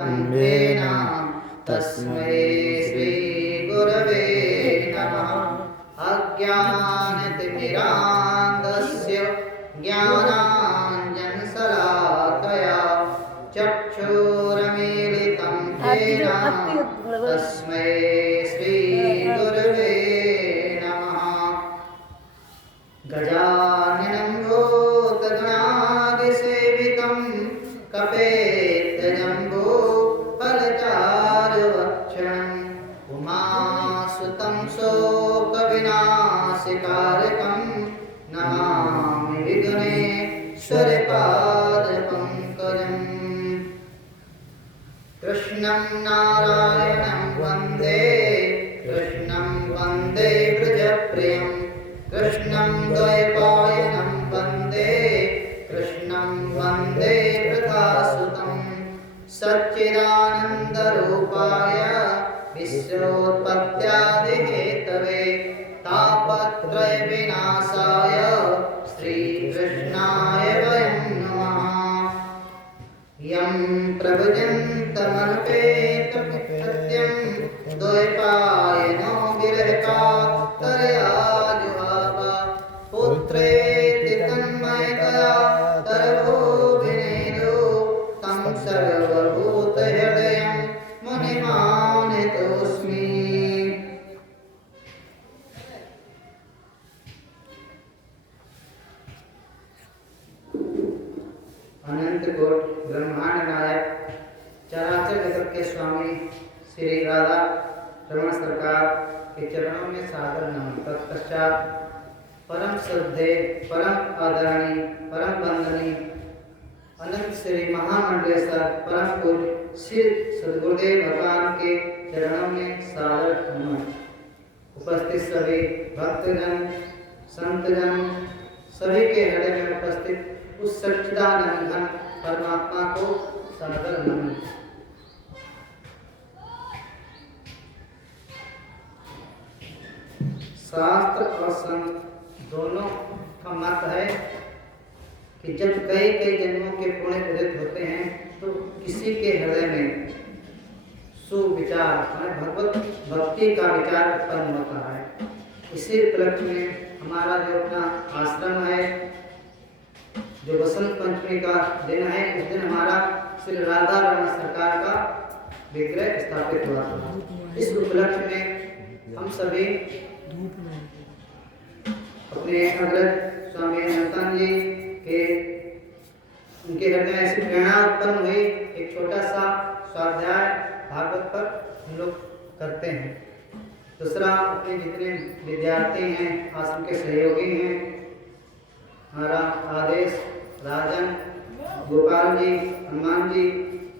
ब्रह्मेण तस्मै श्रीगुरवे नमः। अज्ञानतिमिरान्धस्य ज्ञानाञ्जनशलाकया चक्षुरुन्मीलितं येन तस्मै श्रीगुरवे नमः। गजाननं भूतगणादिसेवितं कपेतजम्बूफलचारुभक्षणम् उमासुतं शोकविनाशकारकं नमामि विघ्नेश्वरपादपङ्कजम्। कृष्णं नारायणं वन्दे कृष्णं वन्दे व्रजप्रियं कृष्णं द्वैपायनं वन्दे कृष्णं वन्दे वृथासुतं। सच्चिदानन्दरूपाय विश्वोत्पत्त्यादिहेतवे तापत्रयविनाशाय श्रीकृष्णाय वयं नमः। यं प्रभजन्तमनुपेतकृत्यं द्वैपायनो विरहकातरया जुहाव पुत्रेति तन्मयतया तरवोऽभिनेदो तं सर्वभूतहृदयं मुनिमानतोऽस्मि। अनंत कोट ब्रह्मांड नायक चराचर जगत के स्वामी श्री राधा रमण सरकार के चरणों में सादर नमन। तत्पश्चात परम श्रद्धेय परम आदरणीय परम वंदनीय अनंत श्री महामंडलेश्वर परम पूज्य श्री सद्गुरुदेव भगवान के चरणों में सादर नमन। उपस्थित सभी भक्तजन संतजन सभी के हृदय में उपस्थित उस सच्चिदानंद घन परमात्मा को सादर नमन। शास्त्र और संत दोनों का मत है कि जब कई कई जन्मों के पुण्य उदित होते हैं तो किसी के हृदय में सुविचार भगवत भक्ति का विचार उत्पन्न होता है। इसी उपलक्ष्य में हमारा जो अपना आश्रम है, जो बसंत पंचमी का दिन है, उस दिन हमारा श्री राधा रमण सरकार का विग्रह स्थापित हुआ। इस उपलक्ष्य में हम सभी अपने अग्रज स्वामी अनंतान जी के उनके हृदय में ऐसी प्रेरणा उत्पन्न हुई। एक छोटा सा स्वाध्याय भागवत पर हम लोग करते हैं। दूसरा अपने जितने विद्यार्थी हैं, आश्रम के सहयोगी हैं, हमारा आदेश राजन गोपाल जी हनुमान जी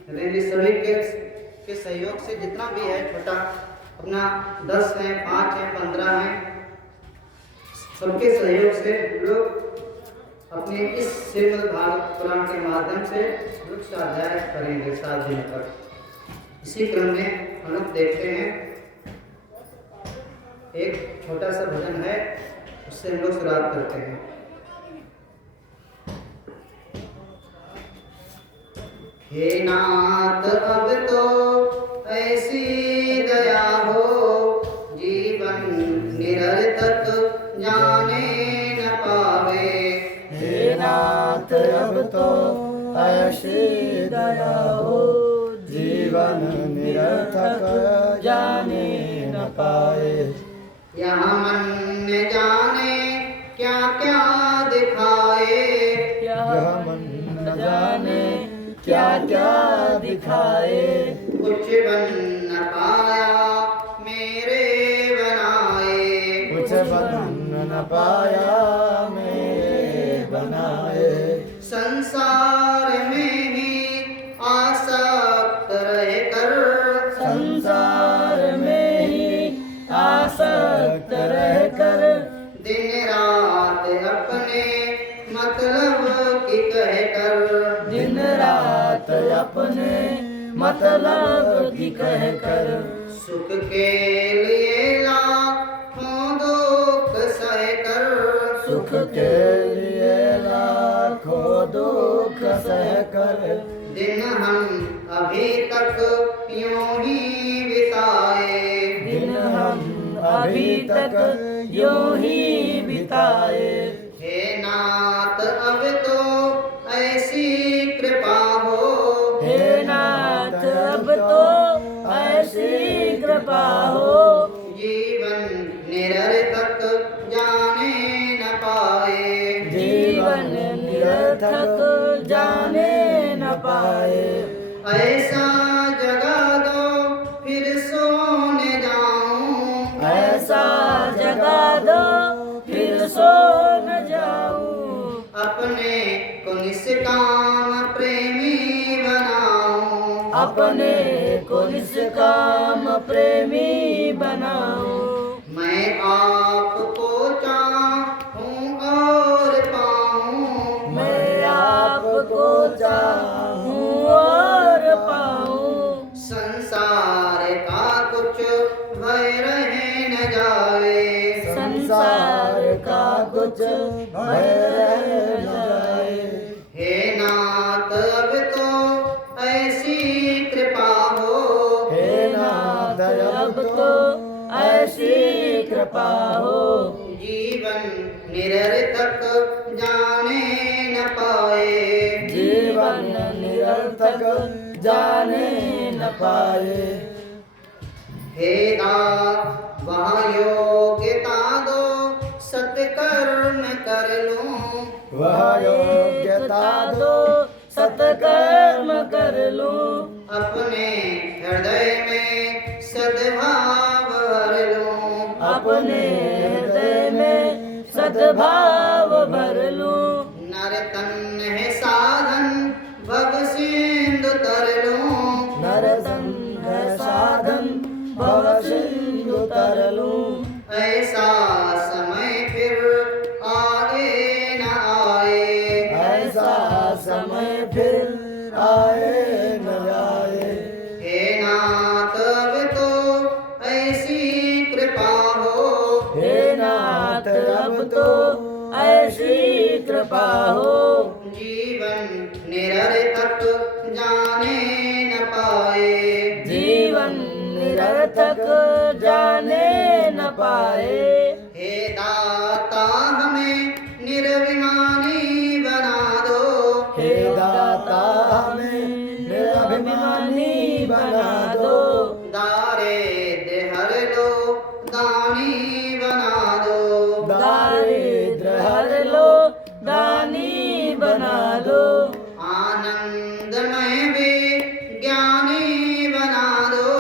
नरेंद्र जी सभी के सहयोग से जितना भी है छोटा अपना 10 हैं 5 हैं 15 हैं सबके सहयोग से लोग अपने इस श्रीमद् भागवत पुराण के माध्यम से लोग स्वाध्याय करेंगे 7 दिन तक। इसी क्रम में हम लोग देखते हैं एक छोटा सा भजन है, उससे हम लोग शुरुआत करते हैं। हे नाथ अब तो ऐसी दया हो जीवन निरर्थक जाने न पावे। हे नाथ अब तो ऐसी दया हो जीवन निरर्थक जाने न पाए। यहाँ मन न जाने क्या क्या दिखाए, यह मन न जाने क्या क्या दिखाए। कुछ बन न पाया मेरे बनाए, कुछ बन न पाया मेरे बनाए। संसार में ही आसक्त रहकर, संसार में ही आसक्त रहकर दिन रात अपने मतलब की कहकर, दिन रात अपने मतलब की कहकर सुख के लिए लाखों दुख सहकर, सुख के लिए लाखों दुख सहकर दिन हम अभी तक तक यूं ही बिताए, दिन हम अभी तक यूं ही बिताए। हे नाथ अब तो ऐसी कृपा हो, हे नाथ अब तो ऐसी कृपा हो, जीवन निरर्थक जाने न पाए, जीवन निरर्थक जाने न पाए। ऐसा जगा दो फिर सोने जाऊं, ऐसा जगा दो फिर सो न जाऊं, अपने को निष्काम प्रेमी बनाऊं, अपने को निष्काम प्रेमी बनाऊं। मैं आपको चाहूं और पाऊं, मैं आपको चाहूं और पाऊं, संसार का कुछ भय रहे न जाए, संसार का कुछ भय रह जाए। हे नाथ अब तो ऐसी कृपा हो, हे नाथ अब तो ऐसी कृपा हो, जीवन निरर्थक जाने न पाए, जीवन निरर्थक जाने न पाए। हे दास वहाँ योग्यता दो सत्कर्म कर लूं, वह योग्यता दो सत्कर्म कर लूं, अपने हृदय में सद्भाव भर लूं, अपने हृदय में सद्भाव भर लूं। नर तन है साधन भव सिंधु तर लूं, नर तन है साधन भव सिंधु तर लूं। ऐसा समय फिर आए न आए, ऐसा समय फिर आए न आए। हे नाथ अब तो ऐसी कृपा हो, हे नाथ अब तो ऐसी कृपा हो, जीवन निरर्थक जाने न पाए, जीवन निरर्थक जाने न पाए। हे दाता हमें निर्विमानी बना दो, हे दाता हमें निरभिमानी बना दो, दारिद्र्य हर लो दानी बना दो, दारिद्र्य हर लो दानी बना दो, आनंदमय भी ज्ञानी बना दो,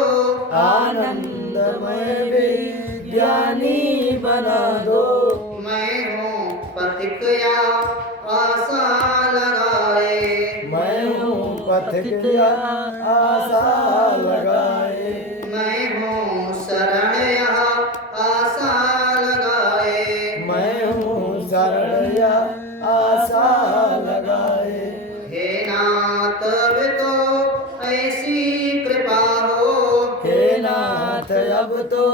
आनंदमय भी ज्ञानी बना दो। मैं हूँ पथिक या आशा लगाए, मैं हूँ पथिक या आशा लगाए, मैं हूँ शरण या आशा लगाए, मैं हूँ शरण या आशा लगाए। हे नाथ अब तो ऐसी कृपा हो, हे नाथ अब तो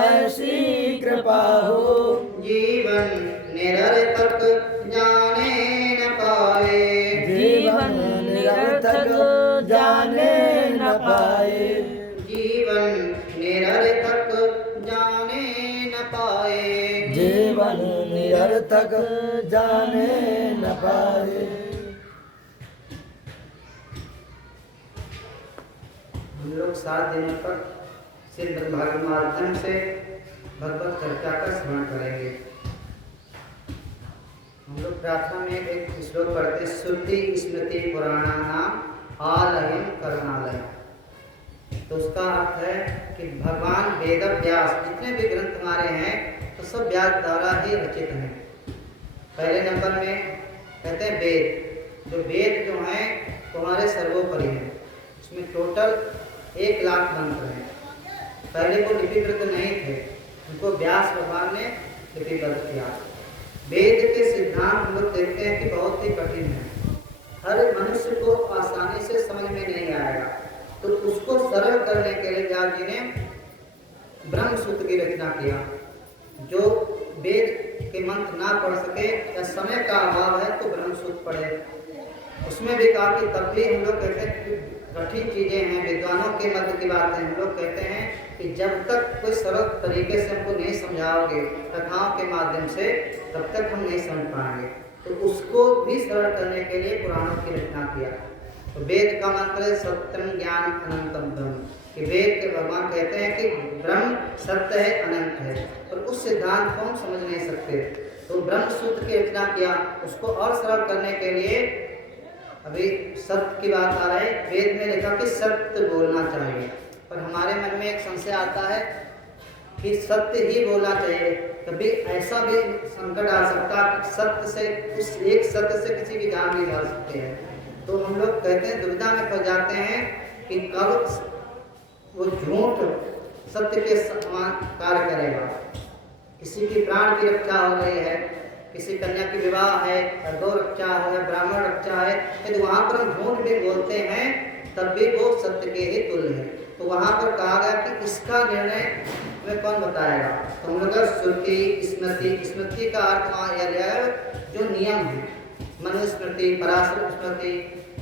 ऐसी कृपा हो, जीवन निरर्थक जाने न पाए, जीवन निरर्थक जाने न पाए, जीवन निरर्थक जाने न पाए, जीवन निरर्थक जाने न पाए। हम लोग 7 दिनों तक श्रीमद् भागवत माध्यम से भगवत चर्चा का श्रवण करेंगे। हम लोग प्रार्थना में एक श्लोक पढ़ते, श्रुति स्मृति पुराणानाम आलयम करुणालयम। तो उसका अर्थ है कि भगवान वेद व्यास जितने भी ग्रंथ हमारे हैं तो सब व्यास द्वारा ही रचित हैं। पहले नंबर में कहते हैं वेद, जो वेद जो हैं तुम्हारे सर्वोपरि हैं। उसमें टोटल 1 लाख मंत्र हैं। पहले वो लिपिबद्ध नहीं थे, उनको व्यास भगवान ने लिपिबद्ध किया। वेद के सिद्धांत हम लोग देखते हैं कि बहुत ही कठिन है, हर मनुष्य को आसानी से समझ में नहीं आएगा। तो उसको सरल करने के लिए व्यास जी ने ब्रह्म सूत्र की रचना किया। जो वेद के मंत्र ना पढ़ सके या समय का अभाव है तो ब्रह्म सूत्र पढ़े। उसमें भी कहा कि तब भी हम लोग कहते हैं कठिन चीज़ें हैं, विद्वानों के मध्य की बात है। हम लोग कहते हैं कि जब तक कोई सरल तरीके से हमको नहीं समझाओगे कथाओं के माध्यम से, तब तक हम नहीं समझ पाएंगे। तो उसको भी सरल करने के लिए पुराणों की रचना किया। तो वेद का मंत्र है सत्यम ज्ञान अनंतम ब्रह्म, कि वेद के भगवान कहते हैं कि ब्रह्म सत्य है, अनंत है, और उस सिद्धांत को हम समझ नहीं सकते। तो ब्रह्म सूत्र की रचना किया, उसको और सरल करने के लिए अभी सत्य की बात आ रही है। वेद में लिखा कि सत्य बोलना चाहिए, पर हमारे मन में एक संशय आता है कि सत्य ही बोलना चाहिए। कभी ऐसा भी संकट आ सकता है कि सत्य से, उस एक सत्य से किसी की जान नहीं जा सकते हैं। तो हम लोग कहते हैं, दुविधा में फंस जाते हैं कि कब वो झूठ सत्य के समान कार्य करेगा। किसी की प्राण की रक्षा हो रही है, किसी कन्या की विवाह है, या गौ रक्षा हो, या ब्राह्मण रक्षा है, यदि वहाँ पर हम झूठ भी बोलते हैं तब भी वो सत्य के ही तुल्य है। तो वहाँ पर कहा गया कि इसका निर्णय हमें कौन बताएगा। तो हम लोग श्रुति स्मृति, स्मृति का अर्थ वहाँ यह लिया है जो नियम है, मनुस्मृति, पराशर स्मृति,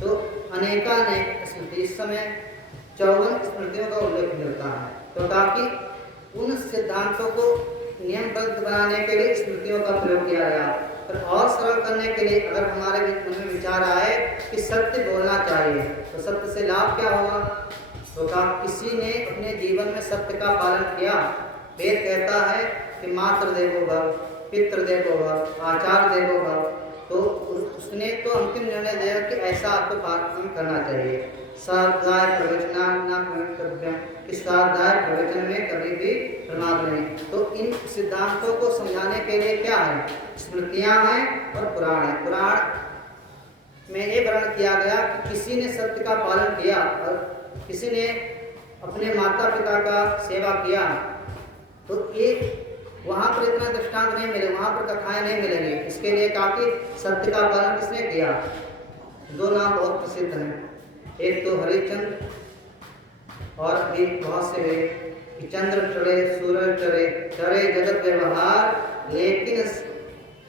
तो अनेकानेक स्मृति। इस समय 54 स्मृतियों का उल्लेख मिलता है। तो ताकि उन सिद्धांतों को नियमबद्ध बनाने के लिए स्मृतियों का प्रयोग किया गया। पर और सरल करने के लिए अगर हमारे मन में विचार आए कि सत्य बोलना चाहिए, तो सत्य से लाभ क्या होगा। तो किसी ने अपने जीवन में सत्य का पालन किया। वेद कहता है कि मातृ देवो भव, पितृ देवो भव, आचार्य देवो भव, तो उसने तो अंतिम निर्णय दिया कि ऐसा आपको पालन करना चाहिए। स्वाध्याय प्रवचन न कर्तव्य, कि स्वाध्याय प्रवचन में कभी भी प्रमाद नहीं। तो इन सिद्धांतों को समझाने के लिए क्या है, स्मृतियां हैं और पुराण है। पुराण में ये वर्णन किया गया कि किसी ने सत्य का पालन किया और किसी ने अपने माता पिता का सेवा किया, तो एक वहाँ पर इतना दृष्टांत नहीं मिले, वहाँ पर कथाएं नहीं मिलेंगी। इसके लिए काफी सत्य का पालन किसने किया। दो नाम बहुत प्रसिद्ध हैं, एक तो हरिश्चंद्र और भी बहुत से वे कि चंद्र चढ़े सूरज चढ़े, चढ़े जगत व्यवहार, लेकिन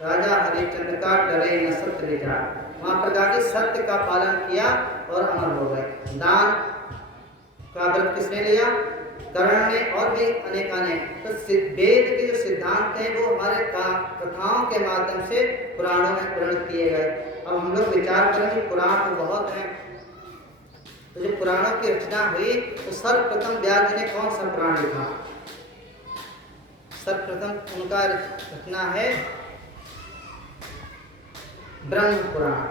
राजा हरिश्चंद्र का डरे न सत्य विचार। वहाँ पर कहा कि सत्य का पालन किया और अमर हो गए। दान का व्रत किसने लिया, कर्ण ने, और भी अनेक। तो वेद के जो सिद्धांत हैं वो हमारे कथाओं के माध्यम से पुराणों में वर्णित किए गए। अब हम लोग विचार करें कि पुराण तो बहुत हैं, तो जो पुराणों की रचना हुई तो सर्वप्रथम व्यास जी ने कौन सा पुराण लिखा। सर्वप्रथम उनका रचना है ब्रह्म पुराण।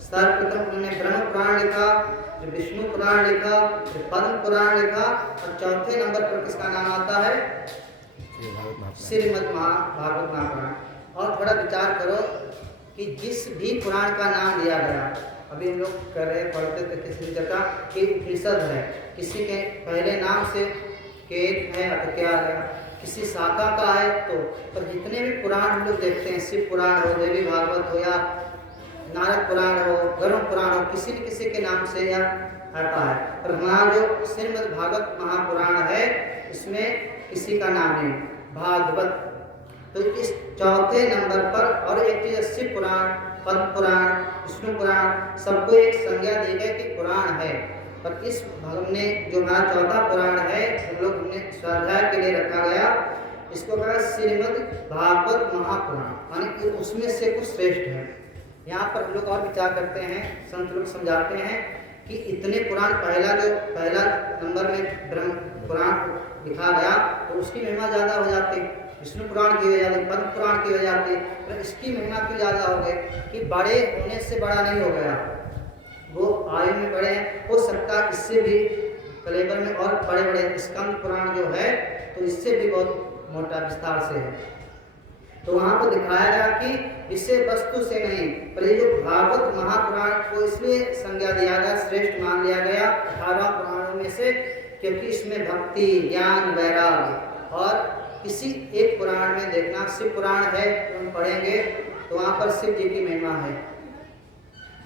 सर्वप्रथम उन्होंने ब्रह्म पुराण लिखा, जो विष्णु पुराण लिखा, जो पद्म पुराण लिखा, और चौथे नंबर पर किसका नाम आता है, श्रीमद् भागवत महापुराण। और थोड़ा विचार करो कि जिस भी पुराण का नाम लिया गया, अभी हम लोग कर रहे पढ़ते थे किसी जगह कि उपनिषद है, किसी के पहले नाम से केत है, अटक्या है, किसी शाखा का है। तो पर जितने भी पुराण हम लोग देखते हैं, शिव पुराण हो, देवी भागवत हो, या नारद पुराण हो, गरुड़ पुराण हो, किसी न किसी के नाम से यह आता है। पर हमारा जो श्रीमद् भागवत महापुराण है, इसमें किसी का नाम नहीं, भागवत। तो इस चौथे नंबर पर, और एक चीज शिव पुराण, पद्म पुराण, विष्णु पुराण, सबको एक संज्ञा दी गई कि पुराण है। पर इस हमने जो हमारा चौथा पुराण है, हम लोग हमने स्वाध्याय के लिए रखा गया, इसको कहा श्रीमद् भागवत महापुराण, माने कि उसमें से कुछ श्रेष्ठ है। यहाँ पर हम लोग और विचार करते हैं, संत लोग समझाते हैं कि इतने पुराण, पहला नंबर में ब्रह्म पुराण लिखा गया, तो उसकी महिमा ज़्यादा हो जाती, विष्णु पुराण की हो जाती, पद्म पुराण की हो जाती, तो इसकी महिमा क्यों ज़्यादा हो गई कि बड़े होने से बड़ा नहीं हो गया, वो आयु में बड़े हैं। हो सकता है इससे भी कलेवर में और बड़े बड़े स्कंद पुराण जो है, तो इससे भी बहुत मोटा विस्तार से है। तो वहाँ पर दिखाया गया कि विषय वस्तु से नहीं, पर ये जो भागवत महापुराण को इसलिए संज्ञा दिया गया, श्रेष्ठ मान लिया गया 18 पुराणों में से, क्योंकि इसमें भक्ति, ज्ञान, वैराग्य, और किसी एक पुराण में देखना, शिव पुराण है, हम पढ़ेंगे तो वहाँ पर शिव जी की महिमा है,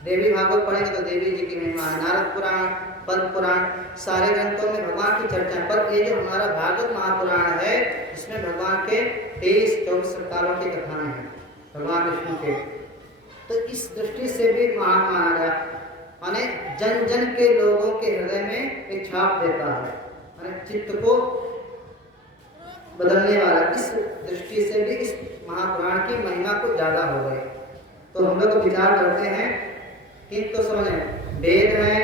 देवी भागवत पढ़ेंगे तो देवी जी की महिमा है, नारद पुराण, पद्म पुराण, सारे ग्रंथों में भगवान की चर्चा है। पर ये जो हमारा भागवत महापुराण है, इसमें भगवान के 23-24 अवतारों की कथाएं हैं, भगवान विष्णु के। तो इस दृष्टि से भी महान माना गया। माने जन जन के लोगों के हृदय में एक छाप देता है, माने चित्त को बदलने वाला। इस दृष्टि से भी इस महापुराण की महिमा को ज्यादा हो गई। तो हम लोग विचार करते हैं कि तो समझें, वेद हैं,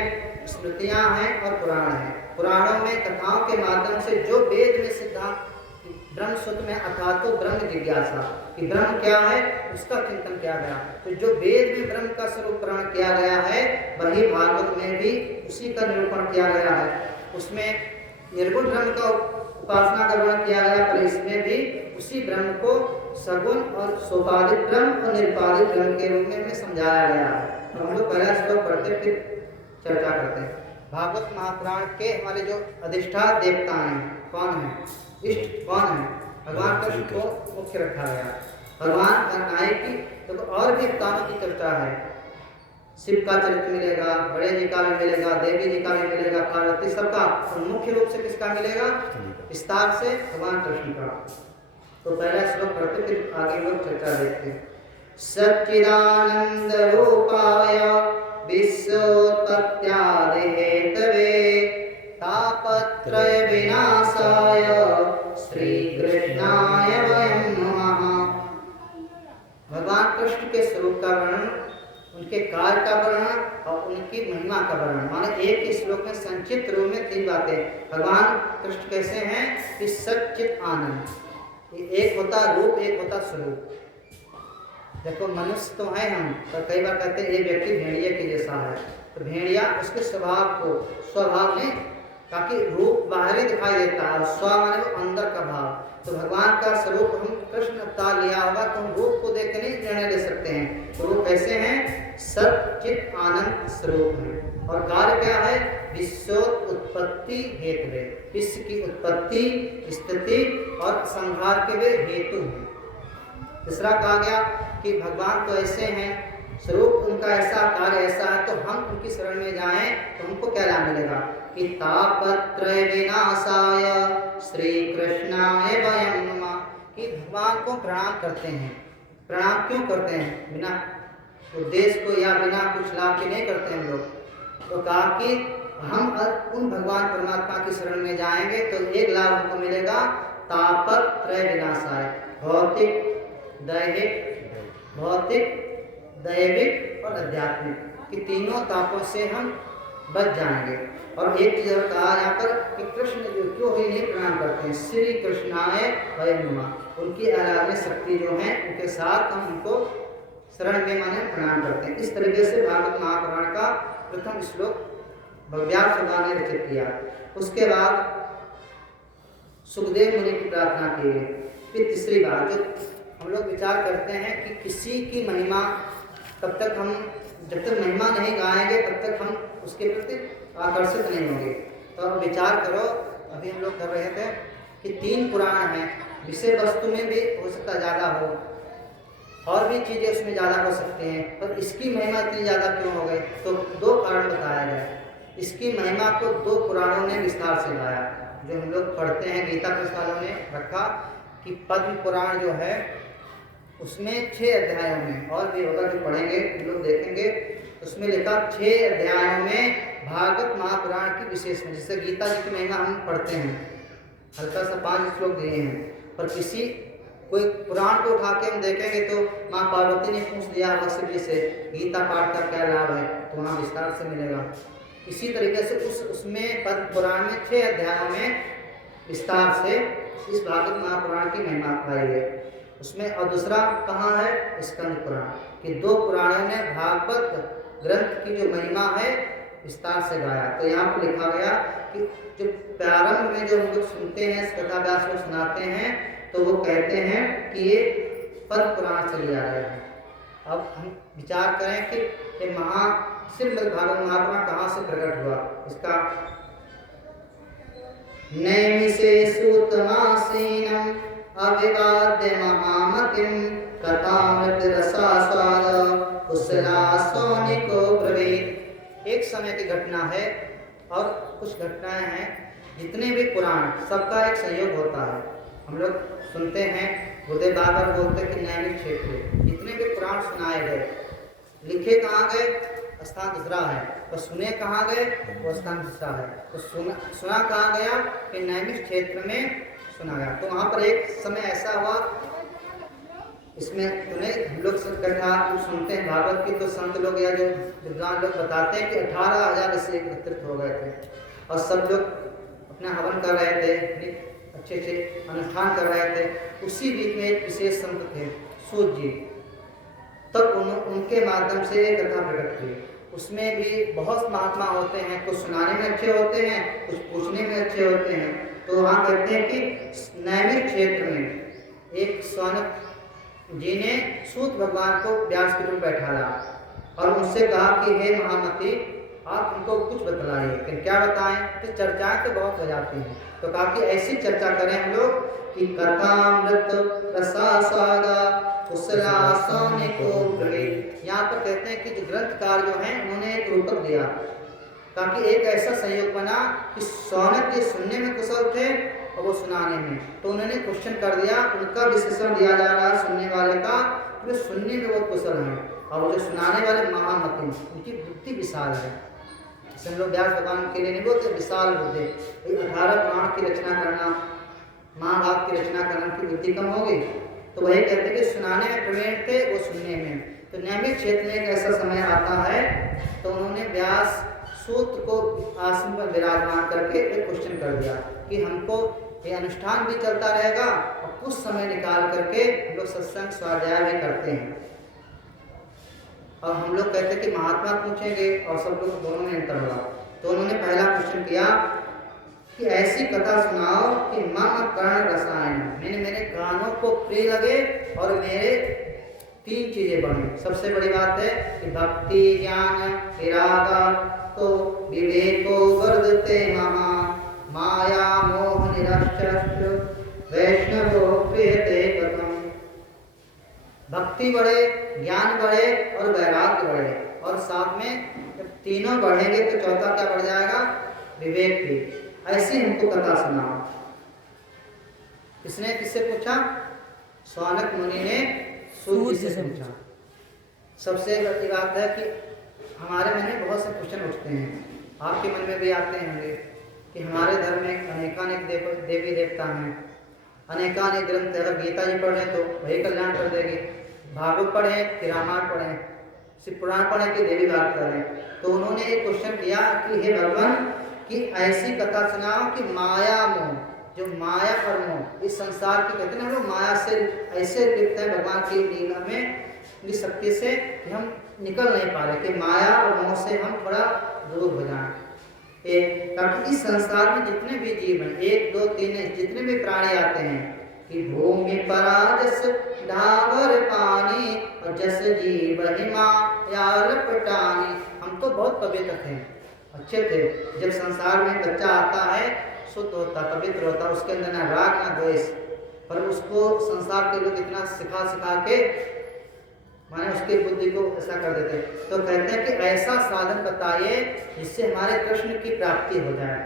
स्मृतियां हैं और पुराण हैं। पुराणों में कथाओं के माध्यम से जो वेद में सिद्धांत ब्रह्म सूत्र में अर्थात तो ब्रह्म जिज्ञासा कि ब्रह्म क्या है उसका चिंतन किया गया। तो जो वेद में ब्रह्म का स्वरूप प्रण किया गया है वही भागवत में भी उसी का निरूपण किया गया है। उसमें निर्गुण ब्रह्म का उपासना का वर्णन किया गया, पर इसमें भी उसी ब्रह्म को सगुण और सोपादित ब्रह्म और निरुपादित ब्रह्म के रूप में समझाया गया है। तो हम लोग पहला श्लोक पढ़ते फिर चर्चा करते हैं। भागवत महापुराण के हमारे जो अधिष्ठान देवता हैं कौन है, इष्ट कौन है, भगवान कृष्ण को मुख्य रखा गया। भगवान का नायक की तो और भी अवतारों की चर्चा है। शिव का चरित्र मिलेगा, बड़े जी का भी मिलेगा, देवी जी का भी मिलेगा, पार्वती सबका। और मुख्य रूप से किसका मिलेगा, विस्तार से भगवान कृष्ण का। तो पहला श्लोक पढ़ते फिर आगे लोग चर्चा देखते हैं। सच्चिदानंद रूपाय विश्वोत्पत्त्यादि हेतवे तापत्रय विनाशाय श्री कृष्णाय वयं नमः। भगवान कृष्ण के स्वरूप का वर्णन, उनके कार्य का वर्णन और उनकी महिमा का वर्णन। माने एक ही श्लोक में संक्षिप्त रूप में तीन बातें। भगवान कृष्ण कैसे हैं कि सच्चित आनंद, एक होता रूप, एक होता स्वरूप। देखो मनुष्य तो है हम, पर कई बार कहते हैं ये व्यक्ति भेड़िया के जैसा है। तो भेड़िया उसके स्वभाव को स्वभाव में, ताकि रूप बाहरी दिखाई देता है, स्व माने वो अंदर का भाव। तो भगवान का स्वरूप हम कृष्ण अवतार लिया होगा तो हम रूप को देख कर नहीं निर्णय ले सकते हैं। तो वो कैसे हैं, सच्चित आनंद स्वरूप है। और कार्य क्या है, विश्वोत्पत्ति हेतु, विश्व की उत्पत्ति, स्थिति और संहार के वे हेतु हैं। दूसरा कहा गया कि भगवान तो ऐसे हैं, स्वरूप उनका ऐसा, कार्य ऐसा है, तो हम उनकी शरण में जाएं तो हमको क्या लाभ मिलेगा कि तापत्रय विनाशाय श्री कृष्णाय वयं नमः। कि भगवान को प्रणाम करते हैं। प्रणाम क्यों करते हैं, बिना उद्देश्य को या बिना कुछ लाभ के नहीं करते हैं लोग। तो कहा कि हम उन भगवान परमात्मा की शरण में जाएंगे तो एक लाभ हमको मिलेगा, तापत्रय विनाशाय, भौतिक, दैविक और आध्यात्मिक कि तीनों तापों से हम बच जाएंगे। और एक चीज और कहा यहाँ पर कि कृष्ण जो क्यों ही नहीं प्रणाम करते हैं, श्री कृष्णाय वयं नमः। उनकी आराध्य शक्ति जो है उनके साथ हम उनको शरण में माने प्रणाम करते हैं। इस तरीके से भागवत महापुराण का प्रथम श्लोक व्यास भगवान ने रचित किया। उसके बाद सुखदेव मुनि की प्रार्थना की गई। फिर तीसरी बात जो हम लोग विचार करते हैं कि किसी की महिमा तब तक हम, जब तक महिमा नहीं गाएंगे तब तक हम उसके प्रति आकर्षित नहीं होंगे। तो अब विचार करो, अभी हम लोग कर रहे थे कि 3 पुराण हैं, विषय वस्तु में भी हो सकता ज़्यादा हो और भी चीज़ें उसमें ज़्यादा हो सकती हैं, पर इसकी महिमा इतनी ज़्यादा क्यों हो गई। तो 2 कारण बताया गया। इसकी महिमा को 2 पुराणों ने विस्तार से गाया। जो हम लोग पढ़ते हैं गीता पुस्तकों ने रखा कि पद्म पुराण जो है उसमें 6 अध्यायों में, और भी होगा जो पढ़ेंगे हम लोग देखेंगे, उसमें लिखा 6 अध्यायों में भागवत महापुराण की विशेष में। जैसे गीता जी की महिमा हम पढ़ते हैं, हल्का सा 5 श्लोक दिए हैं, पर किसी कोई पुराण को उठा के हम देखेंगे तो माँ पार्वती ने पूछ दिया शिव जी से गीता पाठ का क्या लाभ है, तो वहाँ विस्तार से मिलेगा। इसी तरीके से उसमें पद्म पुराण में 6 अध्यायों में विस्तार से इस भागवत महापुराण की महिमा गाई है उसमें। और दूसरा कहाँ है, स्कंद पुराण, कि 2 पुराणों ने भागवत ग्रंथ की जो महिमा है विस्तार से गाया। तो यहाँ पर लिखा गया कि जो प्रारंभ में जो हम लोग सुनते हैं, कथा व्यास लोग सुनाते हैं, तो वो कहते हैं कि ये पद्म पुराण से लिया गया है। अब हम विचार करें कि ये श्रीमद् भागवत महापुराण कहाँ से प्रकट हुआ। इसका नैमिषे सूतमासीनम् अविवाद्य महामतिं कथामृत रसास्वाद कुशलासोनिको ब्रवीत। एक समय की घटना है और कुछ घटनाएं हैं। जितने भी पुराण सबका एक संयोग होता है। हम लोग सुनते हैं, गुरुदेव बाबर बोलते कि नैमिष क्षेत्र जितने भी पुराण सुनाए गए, लिखे कहाँ गए, स्थान दूसरा है, तो सुने कहाँ गए, वो स्थान दूसरा है। तो सुना कहाँ गया कि नैमिष क्षेत्र में सुना गया। तो वहाँ पर एक समय ऐसा हुआ, इसमें हम लोग कथा सुनते हैं भागवत की, तो संत लोग या जो विद्वान लोग बताते हैं कि 18,000 से एकत्रित हो गए थे और सब लोग अपना हवन कर रहे थे, अच्छे अच्छे अनुष्ठान कर रहे थे। उसी बीच में एक विशेष संत थे सूत जी, तब उनके माध्यम से एक कथा प्रकट हुई। उसमें भी बहुत महात्मा होते हैं, कुछ सुनाने में अच्छे होते हैं, कुछ पूछने में अच्छे होते हैं। तो वहाँ कहते हैं कि नैमिष क्षेत्र में एक सौनक जी ने सूत भगवान को व्यास के रूप में बैठाया और उनसे कहा कि हे महामती, आप हमको कुछ बतलाइए। कि क्या बताएं? तो चर्चाएं तो बहुत हो जाती हैं, तो कहा कि ऐसी चर्चा करें हम लोग कि कथामृत रसास्वादा कुशला सौनिको गृहे। यहाँ पर कहते हैं कि जो ग्रंथकार जो हैं उन्होंने एक रूपक दिया, ताकि एक ऐसा संयोग बना कि सौनक जी सुनने में कुशल थे और वो सुनाने में। तो उन्होंने क्वेश्चन कर दिया, उनका विशेषण दिया जा रहा है सुनने वाले का, वे सुनने में बहुत कुशल हैं और वो जो सुनाने वाले महामती, उनकी बुद्धि विशाल है। हम लोग व्यास भगवान के लिए नहीं बोलते विशाल बुद्धि, 18 पुराण की रचना करना, महाभारत की रचना करना की बुद्धि कम होगी। तो वही कहते कि सुनाने में प्रवीण थे, वो सुनने में। तो नैमिष क्षेत्र में एक ऐसा समय आता है, तो उन्होंने व्यास सूत को आसन पर विराजमान करके एक क्वेश्चन कर दिया कि हमको ये अनुष्ठान भी चलता रहेगा और कुछ समय निकाल करके हम लोग सत्संग स्वाध्याय भी करते हैं। और हम लोग कहते हैं कि महात्मा पूछेंगे और सब लोग दोनों में अंतर होगा। तो उन्होंने पहला क्वेश्चन किया कि ऐसी कथा सुनाओ कि मम कर्ण रसायन, मेरे कानों को प्रिय लगे और मेरे 3 चीजें बने। सबसे बड़ी बात है कि भक्ति, ज्ञान, विराग, तो विवेको वर्धते महा, माया मोह निरश्च वैष्णवो प्रियते कथम। भक्ति बढ़े, ज्ञान बढ़े और वैराग्य बढ़े, और साथ में जब तीनों बढ़ेंगे तो चौथा क्या बढ़ जाएगा? विवेक भी। ऐसी हमको कथा सुनाओ। किसने किससे पूछा? सौनक मुनि ने सूत जी से पूछा। सबसे बड़ी बात है कि हमारे मन में बहुत से क्वेश्चन उठते हैं, आपके मन में भी आते होंगे कि हमारे धर्म में अनेकानेक देवी देवता हैं, अनेकानेक ग्रंथ। अगर गीता जी पढ़ें तो वही कल्याण कर देगी, भागवत पढ़ें कि रामायण पढ़ें, शिव पुराण पढ़ें कि देवी भाग करें। तो उन्होंने एक क्वेश्चन किया कि हे भगवान, कि ऐसी कथा सुनाओ कि माया मोह, जो माया और मोह इस संसार की, कहते हैं हम लोग माया से ऐसे लिप्त है भगवान की लीला में, उनकी शक्ति से कि हम निकल नहीं पा रहे, कि माया और मोह से हम थोड़ा दूर हो जाएं। ताकि इस संसार में जितने भी जीव हैं, 1 2 3 जितने भी प्राणी आते हैं, कि भूमि पराजस ढावर पानी और जस जीव हिमा या लपटानी। हम तो बहुत पवित्र थे, अच्छे थे। जब संसार में बच्चा आता है शुद्ध होता, पवित्र होता, उसके अंदर ना राग ना द्वेष, पर उसको संसार के लोग इतना सिखा के माने उसकी बुद्धि को ऐसा कर देते। तो कहते हैं कि ऐसा साधन बताइए जिससे हमारे कृष्ण की प्राप्ति हो जाए।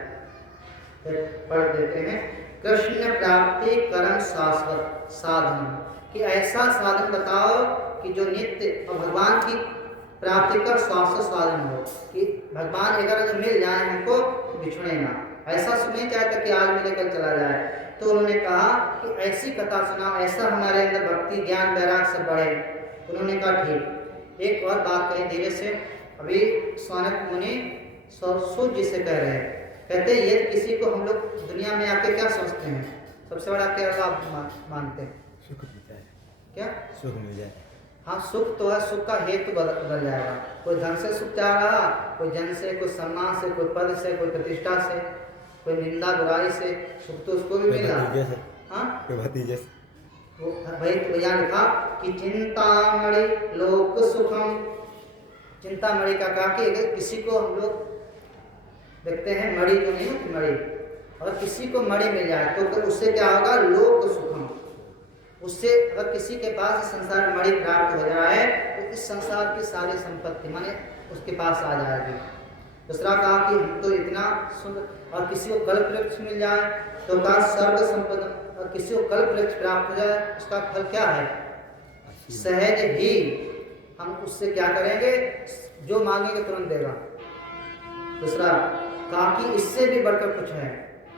फिर पढ़ देते हैं, कृष्ण प्राप्ति कर्म शाश्वत साधन, कि ऐसा साधन बताओ कि जो नित्य और भगवान की प्राप्ति का शाश्वत साधन हो, कि भगवान अगर मिल जाए हमको बिछड़े ना, ऐसा सुने चाहता कि आज मिले कल चला जाए। तो उन्होंने कहा कि ऐसी कथा सुनाओ, ऐसा हमारे अंदर भक्ति, ज्ञान, वैराग सब बढ़े। उन्होंने कहा ठीक। एक और बात कही धीरे से, अभी सौनक मुनि सूत जी से कह रहे हैं, कहते हैं ये किसी को हम लोग दुनिया में आके क्या सोचते हैं, सबसे बड़ा क्या लाभ मानते हैं? सुख मिलता है। क्या? सुख मिल जाए। हाँ, सुख तो है, सुख का हेतु बदल जाएगा। कोई धन से सुख चाह रहा, कोई जन से, कोई सम्मान से, कोई पद से, कोई प्रतिष्ठा से, कोई निंदा बुराई से, सुख तो उसको भी मिल रहा है। हाँ, कोई भतीजे से। वो भाई तो यहाँ लिखा कि चिंतामणि लोक सुखम। चिंतामणि का कहा कि अगर किसी को हम लोग देखते हैं, मणि तो नहीं होती मणि, अगर किसी को मणि मिल जाए तो उससे क्या होगा? लोक सुखम। उससे अगर किसी के पास इस संसार में मणि प्राप्त हो जाए तो इस संसार की सारी संपत्ति माने उसके पास आ जाएगी। दूसरा कहा कि हम तो इतना सुंदर, और किसी को कल्प वृक्ष मिल जाए तो कहा सर्व संपदा, और किसी को कल्प वृक्ष प्राप्त हो जाए उसका फल क्या है? सहज ही हम उससे क्या करेंगे? जो मांगेंगे तुरंत देगा। दूसरा कहा कि इससे भी बढ़कर कुछ है।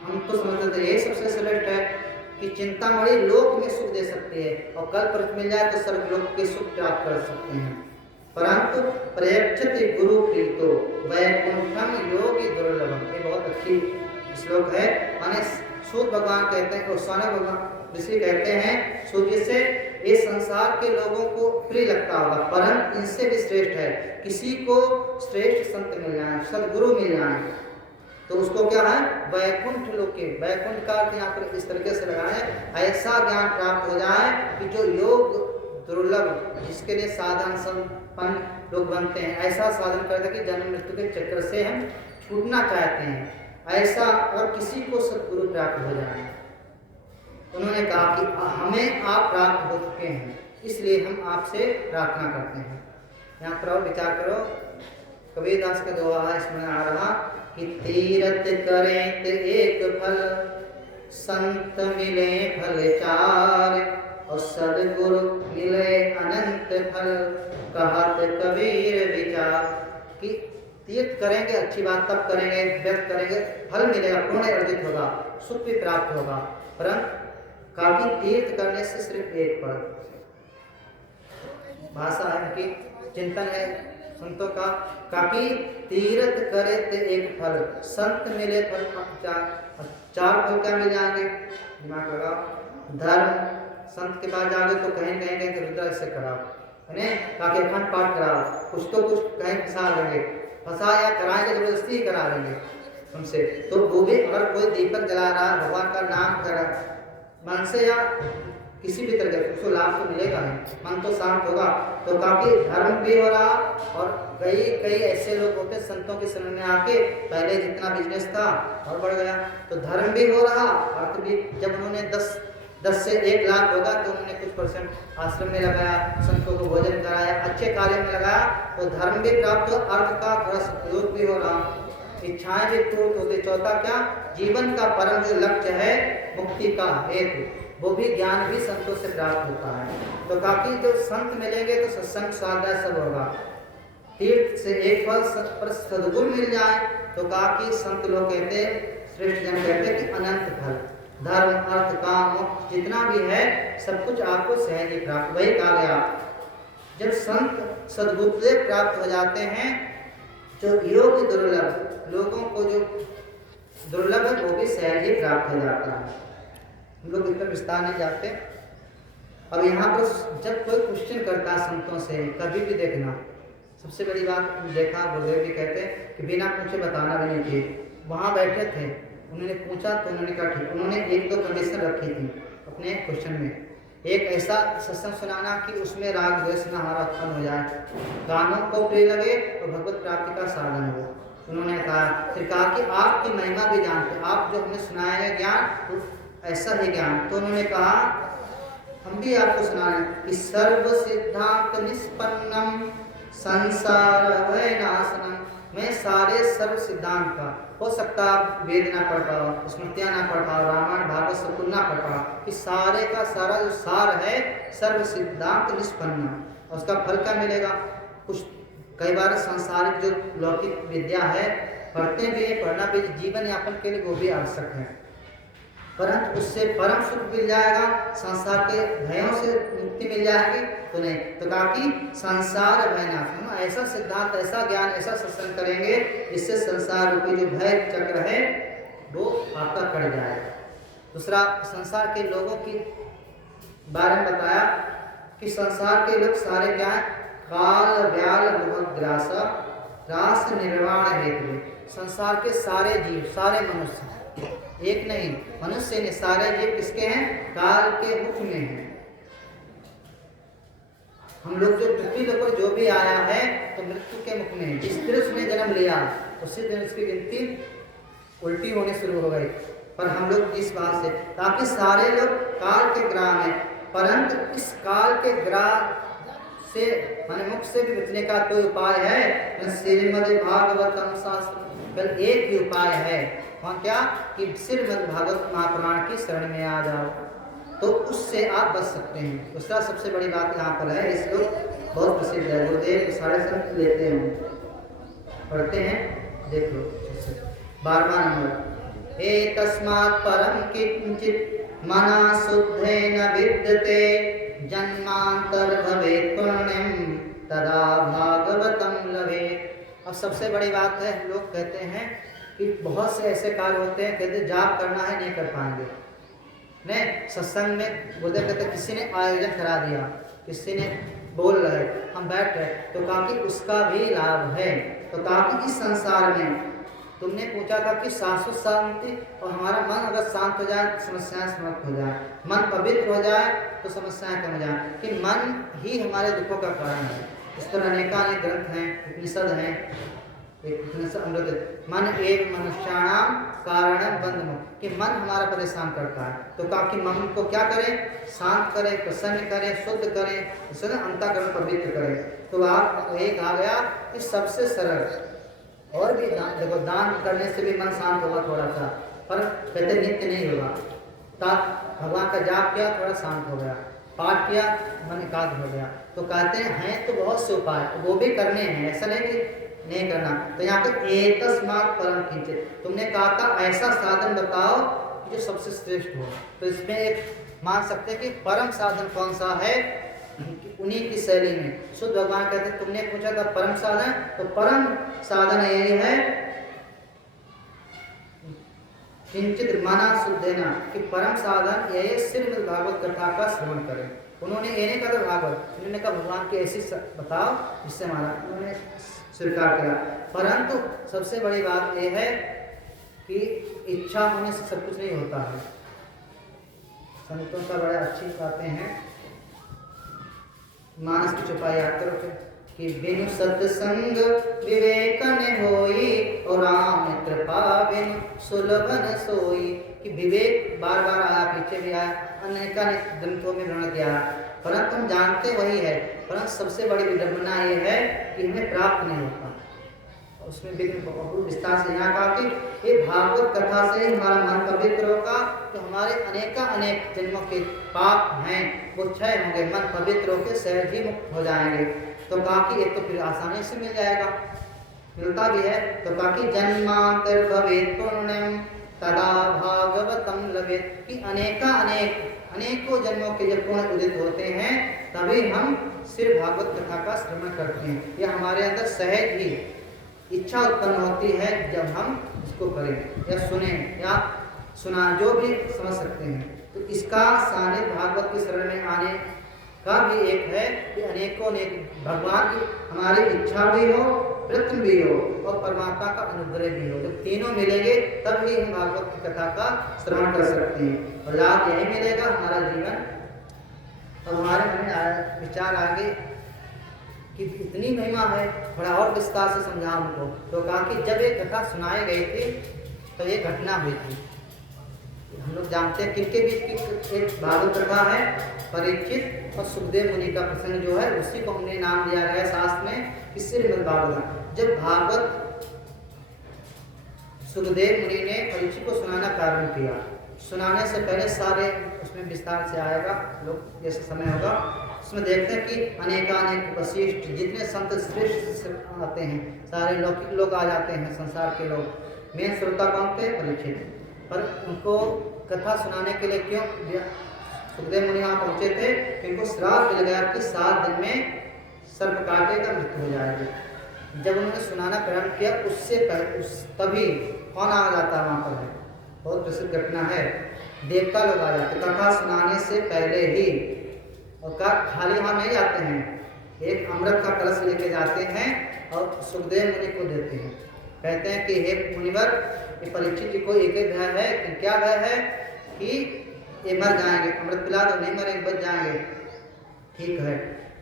हम तो समझते थे यही सबसे श्रेष्ठ है कि चिंतामणि लोक में सुख दे सकती है और कल पर मिल जाए तो सर्वलोक के सुख प्राप्त कर सकते हैं। परंतु प्रयच्छति गुरु प्रीतो वैकुंठम योगी दुर्लभम, ये बहुत अच्छी श्लोक है। माने सूर्य भगवान कहते हैं और सोने भगवान ऋषि कहते हैं सूर्य से ये संसार के लोगों को प्रिय लगता होगा, परंतु इनसे भी श्रेष्ठ है किसी को श्रेष्ठ संत मिल जाए, सदगुरु मिल जाए तो उसको क्या है वैकुंठ लोके, वैकुंठ का अर्थ यहाँ पर इस तरीके से लगाए ऐसा ज्ञान प्राप्त हो जाए कि जो योग दुर्लभ जिसके लिए साधन संपन्न लोग बनते हैं, ऐसा साधन करते कि जन्म मृत्यु के चक्र से हम छूटना चाहते हैं, ऐसा और किसी को सदगुरु प्राप्त हो जाए। उन्होंने कहा कि हमें आप प्राप्त हो चुके हैं इसलिए हम आपसे प्रार्थना करते हैं। यहाँ पर और विचार करो, कबीरदास का दोहा है इसमें आ रहा कि तीरथ करें ते एक फल, संत मिले फल चार, और सदगुरु मिले अनंत फल, कहत कबीर विचार। कि तीर्थ करेंगे अच्छी बात तब करेंगे, व्यक्त करेंगे फल मिलेगा, पुण्य अर्जित होगा, सुख भी प्राप्त होगा, परंतु काफी तीर्थ करने से सिर्फ एक फल। भाषा है उनकी, चिंतन है संतों का, काफी तीर्थ करे ते एक फल, संत मिले फल चार फल क्या मिल जाएंगे, दिमाग लगाओ। धर्म, संत के पास जाओगे तो कहीं कहेंगे कि रुद्र से कराओ, है ताकि अखंड पाठ कराओ, कुछ तो कुछ कहीं फंसा देंगे, फंसा या कराएंगे जबरदस्ती करा देंगे हमसे। तो वो भी अगर कोई दीपक जला रहा है, भगवान का नाम कर रहा है मन से या किसी भी तरह से, उसको लाभ तो मिलेगा ही, मन तो शांत होगा। तो काफी धर्म भी हो रहा, और कई ऐसे लोग होते संतों के शरण में आके पहले जितना बिजनेस था और बढ़ गया, तो धर्म भी हो रहा, अर्थ भी। जब उन्होंने 10 से 1 लाख होगा तो उन्होंने कुछ % आश्रम में लगाया, संतों को भोजन कराया, अच्छे कार्य में लगाया, तो धर्म भी प्राप्त हो, अर्थ का थोड़ा सदुपयोग भी हो रहा, इच्छाएं भी पूर्ण होती। चौथा क्या, जीवन का परम जो लक्ष्य है मुक्ति का हेतु, वो भी ज्ञान भी संतों से प्राप्त होता है। तो काफी जो संत मिलेंगे तो सत्संग स्वाध्याय सब होगा। तीर्थ से एक फल पर सदगुरु मिल जाए तो काफी संत लोग कहते, श्रेष्ठ जन कहते कि अनंत फल, धर्म अर्थ काम मोक्ष जितना भी है सब कुछ आपको सहज ही प्राप्त। वही कहा गया जब संत सदगुरु से प्राप्त हो जाते हैं, जो योग दुर्लभ लोगों को जो दुर्लभ है वो भी सहज ही प्राप्त हो जाता है। हम लोग इस पर विस्तार नहीं जाते। अब यहाँ पर जब कोई क्वेश्चन करता है संतों से, कभी भी देखना, सबसे बड़ी बात देखा गुरुदेव भी कहते हैं कि बिना पूछे बताना भी नहीं चाहिए। वहाँ बैठे थे, उन्होंने पूछा तो उन्होंने कहा ठीक। उन्होंने 1-2 कंडीशन रखी थी अपने क्वेश्चन में। एक ऐसा सत्संग सुनाना कि उसमें राग द्वेष न हमारा उत्पन्न हो जाए, गानों को प्रिय लगे और भगवत प्राप्ति का साधन हो। उन्होंने कहा, फिर कहा कि आपकी महिमा भी जानते, आप जो हमें सुनाया है ज्ञान तो ऐसा ही ज्ञान। तो उन्होंने कहा हम भी आपको सुनाए कि सर्व सिद्धांत निष्पन्नम संसार वै नाशनम। मैं सारे सर्व सिद्धांत का, हो सकता आप वेद ना पढ़ पाओ, स्मृतियाँ ना पढ़ पाओ, रामायण भागवत सब कुछ ना पढ़ पाओ, कि सारे का सारा जो सार है सर्व सिद्धांत निष्पन्न, और उसका फल क्या मिलेगा। कुछ कई बार सांसारिक जो लौकिक विद्या है पढ़ते भी है, पढ़ना भी जीवन यापन के लिए वो भी आवश्यक है, परंतु उससे परम सुख मिल जाएगा, संसार के भयों से मुक्ति मिल जाएगी तो नहीं। तो कहा कि संसार भय नाश, हम ऐसा सिद्धांत, ऐसा ज्ञान, ऐसा सत्संग करेंगे जिससे संसार रूपी जो भय चक्र है वो आपका कट जाएगा। दूसरा, संसार के लोगों की बारे में बताया कि संसार के लोग सारे क्या है, काल व्याल ग्रासा रास निर्वाण हेतु। संसार के सारे जीव, सारे मनुष्य, एक नहीं, मनुष्य ने सारे जीव किसके हैं, काल के मुख में हैं। हम लोग जो पृथ्वी पर जो भी आया है तो मृत्यु के मुख में है। जिस दिन उसने जन्म लिया उसी दिन उसकी गिनती उल्टी होने शुरू हो गई। पर हम लोग इस बात से, ताकि सारे लोग काल के ग्राह में, परंतु इस काल के ग्राह से माने मुख से भी बचने का कोई उपाय है। श्रीमद् भागवतम शास्त्र केवल एक ही उपाय है, वहाँ क्या कि श्रीमद् भागवत महापुराण की शरण में आ जाओ तो उससे आप बच सकते हैं। दूसरा सबसे बड़ी बात यहाँ पर है, इसको बहुत प्रसिद्ध है, गुरुदेव सारे संत लेते हैं, पढ़ते हैं देख लो 12वां नंबर। एतस्मात् परं किंचित् मना शुद्धेन विद्यते जन्मांतर भवेत् पुण्यं तदा भागवतं लभेत्। अब सबसे बड़ी बात है, लोग कहते हैं कि बहुत से ऐसे कार्य होते हैं, कहते जाप करना है नहीं कर पाएंगे। नहीं, सत्संग में गुरुदेव कहते किसी ने आयोजन करा दिया, किसी ने बोल रहे, हम बैठ रहे, तो कहा कि उसका भी लाभ है। तो कहा कि इस संसार में तुमने पूछा था कि शाश्वत शांति, और हमारा मन अगर शांत हो जाए समस्याएं समाप्त हो जाए, मन पवित्र हो जाए तो समस्याएं कम हो जाए, कि मन ही हमारे दुखों का कारण है। इस पर अनेकानेक ग्रंथ हैं, उपनिषद हैं, एक उपनिषद अमृत मन एक मनुष्याणाम कारणम बंधमो, कि मन हमारा परेशान करता है। तो कहा कि मन को क्या करें, शांत करें, प्रसन्न करें, शुद्ध करें, इससे अंतःकरण पवित्र करें। तो आप एक आ गया कि सबसे सरल, और भी दान, देखो दान करने से भी मन शांत होगा थोड़ा सा, पर कहते नित्य नहीं होगा। तब भगवान का जाप किया थोड़ा शांत हो गया, पाठ किया मन एकाग्र हो गया। तो कहते हैं तो बहुत से उपाय, तो वो भी करने हैं, ऐसा नहीं कि नहीं करना। तो यहाँ पे एतस्मात् परं किंचित्, तुमने कहा था ऐसा साधन बताओ जो सबसे श्रेष्ठ हो। तो इसमें एक मान सकते हैं कि परम साधन कौन सा है, उन्हीं की शैली में शुद्ध भगवान कहते हैं, तुमने पूछा था परम साधन, तो परम साधन यही है किंचित मना शुद्धेना, कि परम साधन यही श्रीमद् भागवत कथा का श्रवण करें। उन्होंने ये नहीं कहा भागवत, उन्होंने कहा भगवान की ऐसी बताओ जिससे हमारा, उन्होंने स्वीकार किया। परंतु सबसे बड़ी बात यह है कि इच्छा होने से सब कुछ नहीं होता है। संतों का बड़ा अच्छी बातें हैं, मानस की चौपाई याद करो कि बिनु सत्संग विवेक न होई और राम कृपा बिनु सुलभन सोई, कि विवेक बार बार आया, पीछे भी आया, अनेक ग्रंथों में वर्णन किया, परंतु हम जानते वही है, परंतु सबसे बड़ी विडंबना ये है कि हमें प्राप्त नहीं होता। उसमें बहुत विस्तार से यहाँ कहा कि ये भागवत कथा से हमारा मन पवित्र होगा, तो हमारे अनेक जन्मों के पाप हैं वो क्षय होंगे, मन पवित्र होकर सहज ही मुक्त हो जाएंगे। तो कहा कि एक तो फिर आसानी से मिल जाएगा, मिलता भी है। तो कहा कि जन्मांतर भवेत् पुण्यम तदा भागवतम लभेत्, कि अनेकों जन्मों के जब पुण्य उदित होते हैं तभी हम सिर्फ भागवत कथा का श्रवण करते हैं। यह हमारे अंदर सहज ही इच्छा उत्पन्न होती है जब हम इसको करें या सुने या सुना, जो भी समझ सकते हैं। तो इसका सानिध्य भागवत के शरण में आने का भी एक है कि अनेकों भगवान की हमारी इच्छा भी हो, प्रयत्न भी हो और परमात्मा का अनुग्रह भी हो, जब तीनों मिलेंगे तब ही हम भागवत की कथा का श्रवण कर सकते हैं और लाभ यही मिलेगा हमारा जीवन। और हमारे मन में विचार आगे कि इतनी महिमा है, थोड़ा और विस्तार से समझा हमको। तो कहा कि जब ये कथा सुनाई गई थी तो ये घटना हुई थी। हम लोग जानते हैं किनके बीच की एक भागवत कथा है, परीक्षित और सुखदेव मुनि का प्रसंग जो है उसी को हमने नाम दिया गया शास्त्र में कि श्रीमद् भागवत। जब भागवत सुखदेव मुनि ने परीक्षित को सुनाना प्रारंभ किया, सुनाने से पहले सारे उसमें विस्तार से आएगा, लोग जैसे समय होगा उसमें देखते हैं कि अनेकानेक वशिष्ठ जितने संत श्रेष्ठ आते हैं, सारे लौकिक लोग आ जाते हैं, संसार के लोग। मेन श्रोता कौन थे? परीक्षित। पर उनको कथा सुनाने के लिए क्यों सुखदेव मुनि वहाँ पहुँचे थे? इनको श्राप मिल गया कि 7 दिन में सर्प काटेगा, मृत्यु हो जाएगी। जब उन्होंने सुनाना प्रारंभ किया उससे पहले तभी कौन आ जाता है वहाँ पर है, बहुत प्रसिद्ध घटना है, देवता लोग आ जाते कथा सुनाने से पहले ही। और का खाली वहाँ नहीं जाते हैं, एक अमृत का कलश लेके जाते हैं और सुखदेव मुनि को देते हैं। कहते हैं कि हे मुनिवर, ये परीक्षित जी को एक ही भय है कि क्या भय है कि ये मर जाएंगे, अमृत पिला दो, नहीं मरेंगे, बच जाएंगे। ठीक है,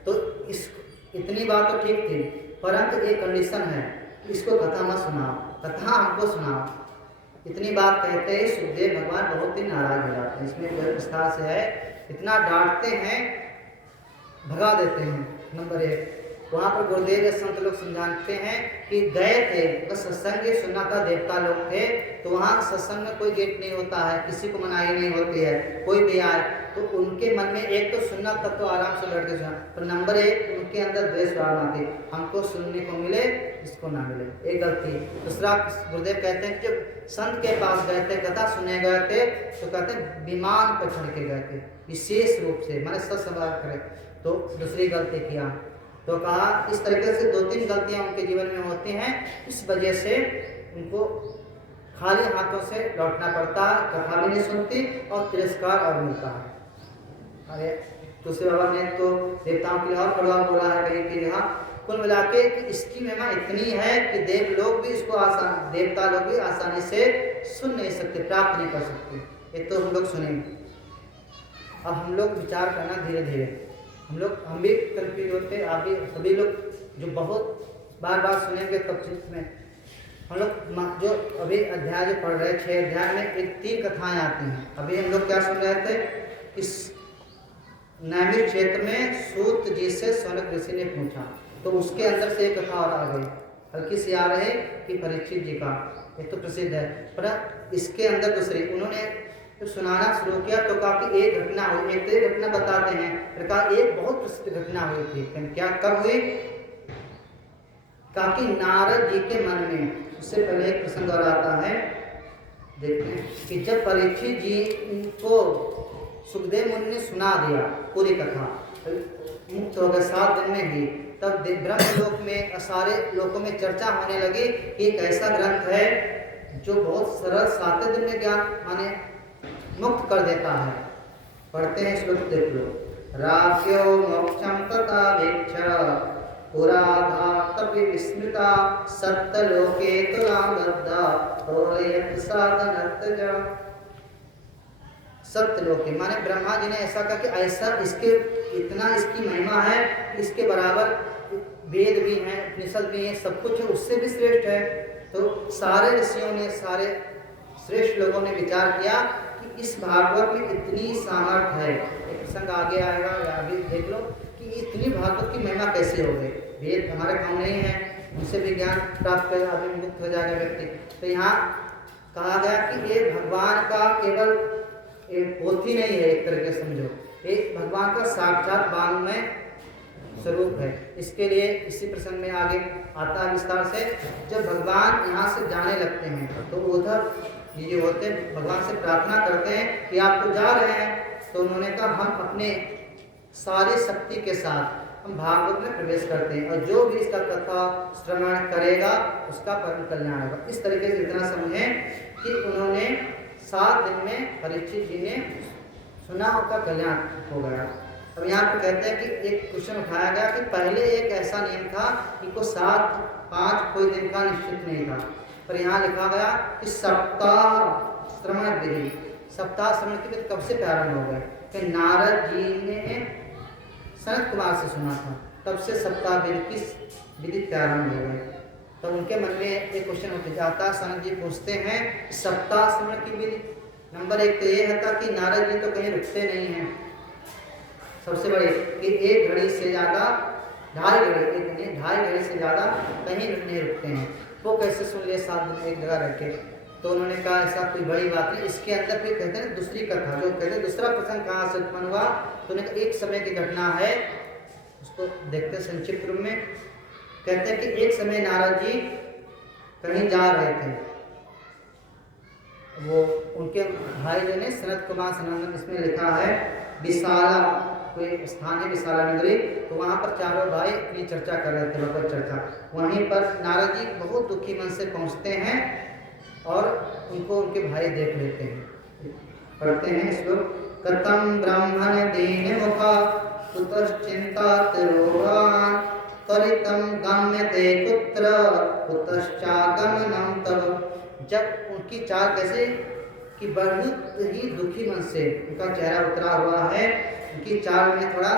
तो इस इतनी बात तो ठीक थी, परंतु एक कंडीशन है, इसको कथा मत सुनाओ, कथा हमको सुनाओ। इतनी बात कहते ही सुखदेव भगवान बहुत ही नाराज हो जाते हैं। इसमें विस्तार से है, इतना डांटते हैं, भगा देते हैं। नंबर 1 वहाँ पर गुरुदेव या संत लोग समझाते हैं कि गए थे बस सत्संग सुनना था, देवता लोग थे, तो वहाँ सत्संग में कोई गेट नहीं होता है, किसी को मनाही नहीं होती है, कोई भी आए तो उनके मन में एक तो सुनना तब तो आराम से बैठ के सुना, पर नंबर 1 उनके अंदर द्वेष भावना थी, हमको सुनने को मिले इसको ना मिले, एक गलती। दूसरा गुरुदेव कहते हैं कि जब संत के पास गए थे, कथा सुने गए थे, तो कहते हैं विमान पर चढ़ के गए थे विशेष रूप से, मैंने सत्संग करे, तो दूसरी गलती किया। तो कहा इस तरीके से 2-3 गलतियां उनके जीवन में होती हैं, इस वजह से उनको खाली हाथों से लौटना पड़ता है, कथा भी नहीं सुनती और तिरस्कार और मिलता है। अरे दूसरे बाबा ने तो देवताओं के लिए और बड़ा बोला है कहीं कि यहाँ कुल मिला के कि इसकी महिमा इतनी है कि देव लोग भी इसको आसान, देवता लोग भी आसानी से सुन नहीं सकते, प्राप्त नहीं कर सकते। ये तो हम लोग सुनेंगे। अब हम लोग विचार करना धीरे धीरे, हम भी कंफ्यूज होते, आप भी, सभी लोग जो बहुत बार बार सुनेंगे तब चित्त में हम लोग जो अभी अध्याय जो पढ़ रहे 6 अध्याय में 3 कथाएं आती हैं। अभी हम लोग क्या सुन रहे थे, इस नैमिष क्षेत्र में सूत जी से सौनक ऋषि ने पूछा, तो उसके अंदर से एक कथा और आ गई, हल्की सी आ रही कि परीक्षित जी का, ये तो प्रसिद्ध है, पर इसके अंदर दूसरी उन्होंने तो सुनाना शुरू किया तो कहा कि एक घटना हुई, एक घटना बताते हैं, फिर कहा एक बहुत प्रसिद्ध घटना हुई थी। क्या कब हुई, कहा कि नारद जी के मन में, उससे पहले एक प्रसंग और आता है, देखते हैं कि जब परीक्षित जी को सुखदेव मुनि ने सुना दिया पूरी कथा, मुक्त हो गए 7 दिन में ही, तब ब्रह्मलोक में सारे लोगों में चर्चा होने लगी कि एक ऐसा ग्रंथ है जो बहुत सरल 7 दिन में ज्ञान माने मुक्त कर देता है। पढ़ते हैं श्लोक, देख लो। राख्यो मोक्षम तथा वेक्ष पुराधा तपि विस्मृता सत्यलोके तुलां बद्धा प्रलयत् साधनत्तज। सत्यलोके माने ब्रह्मा जी ने ऐसा कहा कि ऐसा इसके इतना इसकी महिमा है, इसके बराबर वेद भी हैं, उपनिषद भी हैं, सब कुछ है, उससे भी श्रेष्ठ है। तो सारे ऋषियों ने, सारे श्रेष्ठ लोगों ने विचार किया कि इस भागवत में इतनी सामर्थ्य है, एक प्रसंग आगे आएगा या अभी देख लो कि इतनी भागवत की महिमा कैसे हो गई। वेद हमारे काम नहीं है, उनसे भी ज्ञान प्राप्त कर अभी मुक्त हो जाएगा व्यक्ति। तो यहाँ कहा गया कि ये भगवान का केवल एक पोथी नहीं है, एक तरह से समझो, एक भगवान का साक्षात वाङ्मय स्वरूप है। इसके लिए इसी प्रसंग में आगे आता है विस्तार से, जब भगवान यहाँ से जाने लगते हैं तो उधर ये जो होते भगवान से प्रार्थना करते हैं कि आप तो जा रहे हैं, तो उन्होंने कहा हम अपने सारी शक्ति के साथ हम भागवत में प्रवेश करते हैं और जो भी इसका कथा श्रवण करेगा उसका परम कल्याण होगा। इस तरीके से इतना समझें कि उन्होंने 7 दिन में परीक्षित जी ने सुना, उनका कल्याण हो गया। अब यहाँ पे कहते हैं कि एक क्वेश्चन उठाया गया कि पहले एक ऐसा नियम था कि को 7-5 कोई दिन का निश्चित नहीं था, पर यहाँ लिखा गया कि सप्ताह श्रवण विधि, सप्ताह श्रवण की विधि कब से प्रारंभ हो गए कि नारद जी ने सनत कुमार से सुना था, तब से सप्ताह विधि की विधि प्रारंभ हो गए। तो उनके मन में एक क्वेश्चन उठ जाता, सनत जी पूछते हैं सप्ताह श्रवण की विधि। नंबर 1 तो ये था कि नारद जी तो कहीं रुकते नहीं हैं, सबसे बड़ी कि 1 घड़ी से ज़्यादा 2.5 घड़ी से ज़्यादा कहीं नहीं रुकते हैं। वो कैसे सुन लिए 7 दिन एक जगह रख के, तो उन्होंने कहा ऐसा कोई बड़ी बात नहीं। इसके अंदर फिर कहते हैं दूसरी कथा, जो कहते हैं दूसरा प्रसंग कहाँ से उत्पन्न हुआ, तो उन्हें एक समय की घटना है, उसको देखते संक्षिप्त रूप में। कहते हैं कि एक समय नारद जी कहीं जा रहे थे, वो उनके भाई जो ने सनत कुमार सनातन, इसमें लिखा है विशाला कोई स्थान है विशाला नगरी, तो वहाँ पर चारों भाई अपनी चर्चा कर रहे थे, भगवत चर्चा। वहीं पर नारद जी बहुत दुखी मन से पहुँचते हैं और उनको उनके भाई देख लेते हैं। पढ़ते हैं श्लोक, कथम ब्राह्मण दीन मुखा कुतश्चिंतात रोगान् त्वरितं गम्यते कुत्र कुतश्चागमनं तव। जब उनकी चाल कैसे कि बहुत ही दुखी मन से उनका चेहरा उतरा हुआ है, उनकी चाल में थोड़ा,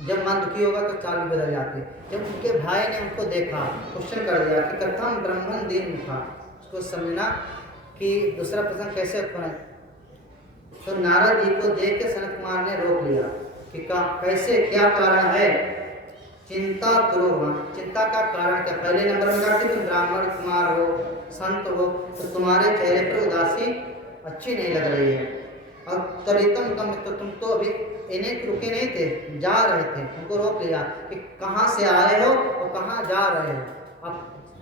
जब मन दुखी होगा तो चाल भी बदल जाती है। जब उनके भाई ने उनको देखा, क्वेश्चन कर दिया कि कथम ब्राह्मण दीन मुखा, उसको समझना कि दूसरा प्रसंग कैसे उत्पन्न है। तो नारद जी को देख के सनत कुमार ने रोक लिया कि कैसे, क्या कारण है। चिंता करो, चिंता का कारण क्या। पहले नंबर में कहा कि तुम ब्राह्मण कुमार हो, संत हो, तो तुम्हारे चेहरे पर उदासी अच्छी नहीं लग रही है। और तरीतम कम, तो तुम तो अभी इन्हें रुके नहीं थे, जा रहे थे, तुमको रोक लिया कि कहाँ से आए हो और कहाँ जा रहे हो। अब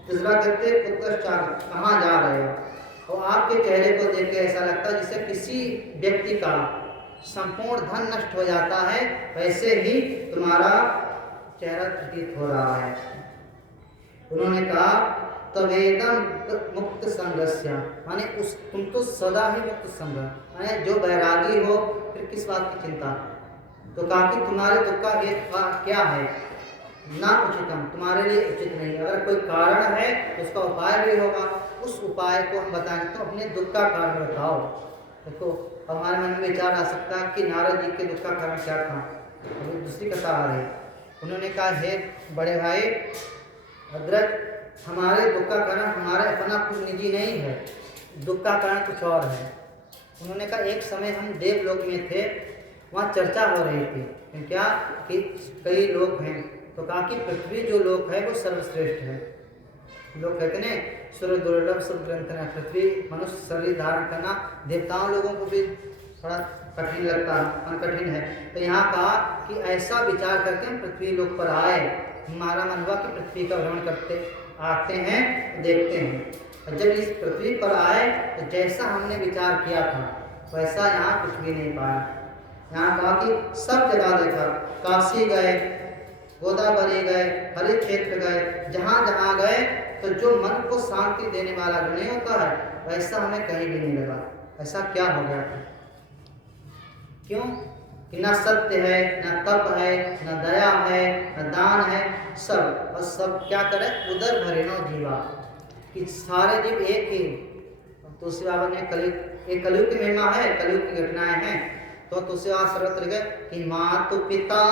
तीसरा कहते उत्कर्षागत, कहाँ जा रहे हो। और आपके चेहरे को देख के ऐसा लगता है जैसे किसी व्यक्ति का संपूर्ण धन नष्ट हो जाता है, वैसे ही तुम्हारा चेहरा प्रतीत हो रहा है। उन्होंने कहा तवेदम मुक्त संगस्य, माने उस तुम तो सदा ही मुक्त संग, माने जो बैरागी हो फिर किस बात की चिंता। तो कहा कि तुम्हारे दुख का हेतु क्या है, ना उचितम, तुम्हारे लिए उचित नहीं। अगर कोई कारण है तो उसका उपाय भी होगा, उस उपाय को हम बताएंगे। तो अपने दुख का कारण बताओ। देखो हमारे मन में विचार आ सकता है कि नारद जी के दुख का कारण क्या था। अभी दूसरी कथा आ रही। उन्होंने कहा हे बड़े भाई अग्रज, हमारे दुख का कारण हमारा अपना कुछ निजी नहीं है, दुख का कारण कुछ और है। उन्होंने कहा एक समय हम देवलोक में थे, वहाँ चर्चा हो रही थी क्या कि कई लोग हैं, तो कहा कि पृथ्वी जो लोक है वो सर्वश्रेष्ठ है। लोग कहते हैं सूर्य दुर्लभ सब ग्रंथ है, पृथ्वी मनुष्य शरीर धारण करना देवताओं लोगों को भी थोड़ा कठिन लगता है, कठिन है। तो यहाँ कहा कि ऐसा विचार करके हम पृथ्वी लोक पर आए, हमारा मन हुआ कि पृथ्वी का भ्रमण करते आते हैं, देखते हैं। और जब इस पृथ्वी पर आए तो जैसा हमने विचार किया था वैसा यहाँ कुछ भी नहीं पाया। यहाँ कहा कि सब जगह देखा, काशी गए, गोदावरी गए, हरि क्षेत्र गए, जहाँ जहाँ गए तो जो मन को शांति देने वाला जो नहीं होता है वैसा हमें कहीं भी नहीं लगा। ऐसा क्या हो गया था? क्यों कि ना सत्य है, ना तप है, ना दया है, ना दान है, सब और सब क्या करे उधर भरे नो जीवा, कि सारे जीव एक ही। तुलसी बाबा ने कलयुग की महिमा है, कलयुग की घटनाएं हैं। तो तुलसी बाबा सर्वत्र गए कि मातु पिता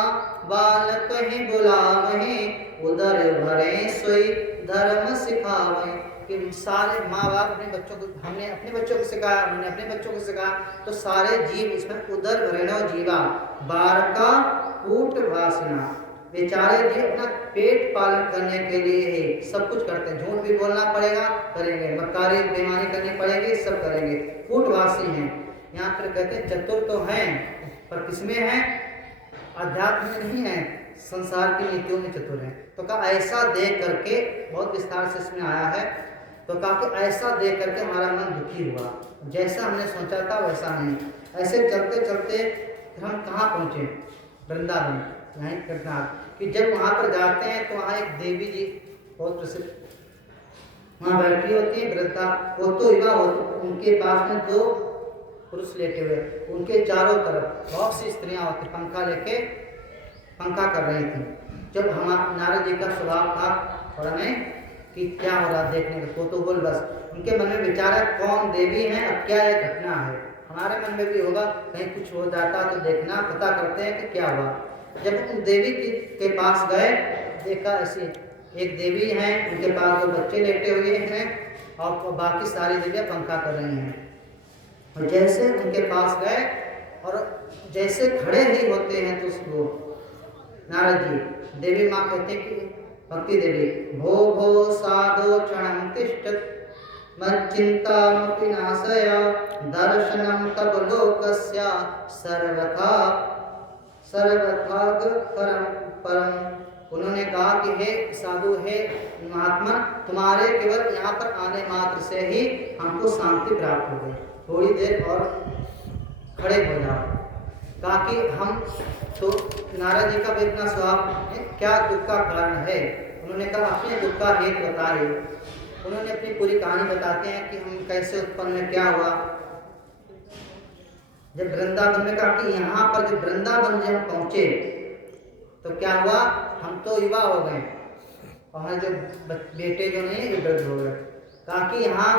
बालक ही बुलावहे, उधर भरे सोई धर्म सिखावे। कि सारे माँ बाप अपने बच्चों को, हमने अपने बच्चों को सिखाया, हमने अपने बच्चों को सिखाया, तो सारे जीव इसमें उदर भरेणो जीवा बारका कूट वासना, बेचारे जीव अपना पेट पालन करने के लिए ही सब कुछ करते हैं। झूठ भी बोलना पड़ेगा, करेंगे, मक्कारी बेईमानी करनी पड़ेगी, सब करेंगे, कूटवासी हैं। यहाँ पर कहते हैं चतुर तो हैं पर किसमें हैं? अध्यात्म में नहीं है, संसार की नीतियों में चतुर हैं। तो कहा ऐसा देख करके, बहुत विस्तार से इसमें आया है, तो कहा कि ऐसा देख करके हमारा मन दुखी हुआ, जैसा हमने सोचा था वैसा नहीं। ऐसे चलते चलते हम कहाँ पहुँचे? वृंदावन, यहीं कृष्णा। कि जब वहाँ पर जाते हैं तो वहाँ एक देवी जी बहुत प्रसिद्ध वहाँ बैठी होती है, वृद्धा, वो तो युवा होती, उनके पास में दो पुरुष लेटे हुए, उनके चारों तरफ बहुत सी स्त्रियाँ होती, पंखा लेके पंखा कर रही थी। जब हम नारद जी का स्वभाव था थोड़ा नहीं कि क्या हो रहा देखने का, तो बोल बस उनके मन में विचार है कौन देवी है, अब क्या ये घटना है। हमारे मन में भी होगा कहीं कुछ हो जाता तो देखना, पता करते हैं कि क्या हुआ। जब उन देवी के पास गए, देखा ऐसी एक देवी है, उनके पास 2 बच्चे लेटे हुए हैं और बाकी सारी देवियाँ पंखा कर रही हैं। और जैसे उनके पास गए और जैसे खड़े ही होते हैं तो उसको नारद जी, देवी माँ कहते कि भक्ति देवी, भो भो साधो क्षणं तिष्ठत् मच्चिंतामपि नाशय दर्शनं तव लोकस्य सर्वथा परम परम। उन्होंने कहा कि हे साधु, हे महात्मा, तुम्हारे केवल यहाँ पर आने मात्र से ही हमको शांति प्राप्त हो गई, थोड़ी देर और खड़े हो जाओ। कहा कि हम तो नारद जी का भी इतना स्वभाव, क्या दुख का कारण है? उन्होंने कहा अपने दुख का हेतु बताइए। उन्होंने अपनी पूरी कहानी बताते हैं कि हम कैसे उत्पन्न में क्या हुआ। जब वृंदावन में कहा कि यहाँ पर जब वृंदावन जब हम पहुँचे तो क्या हुआ, हम तो युवा हो गए और जो बेटे जो नहीं वृद्ध हो गए। कहा कि यहाँ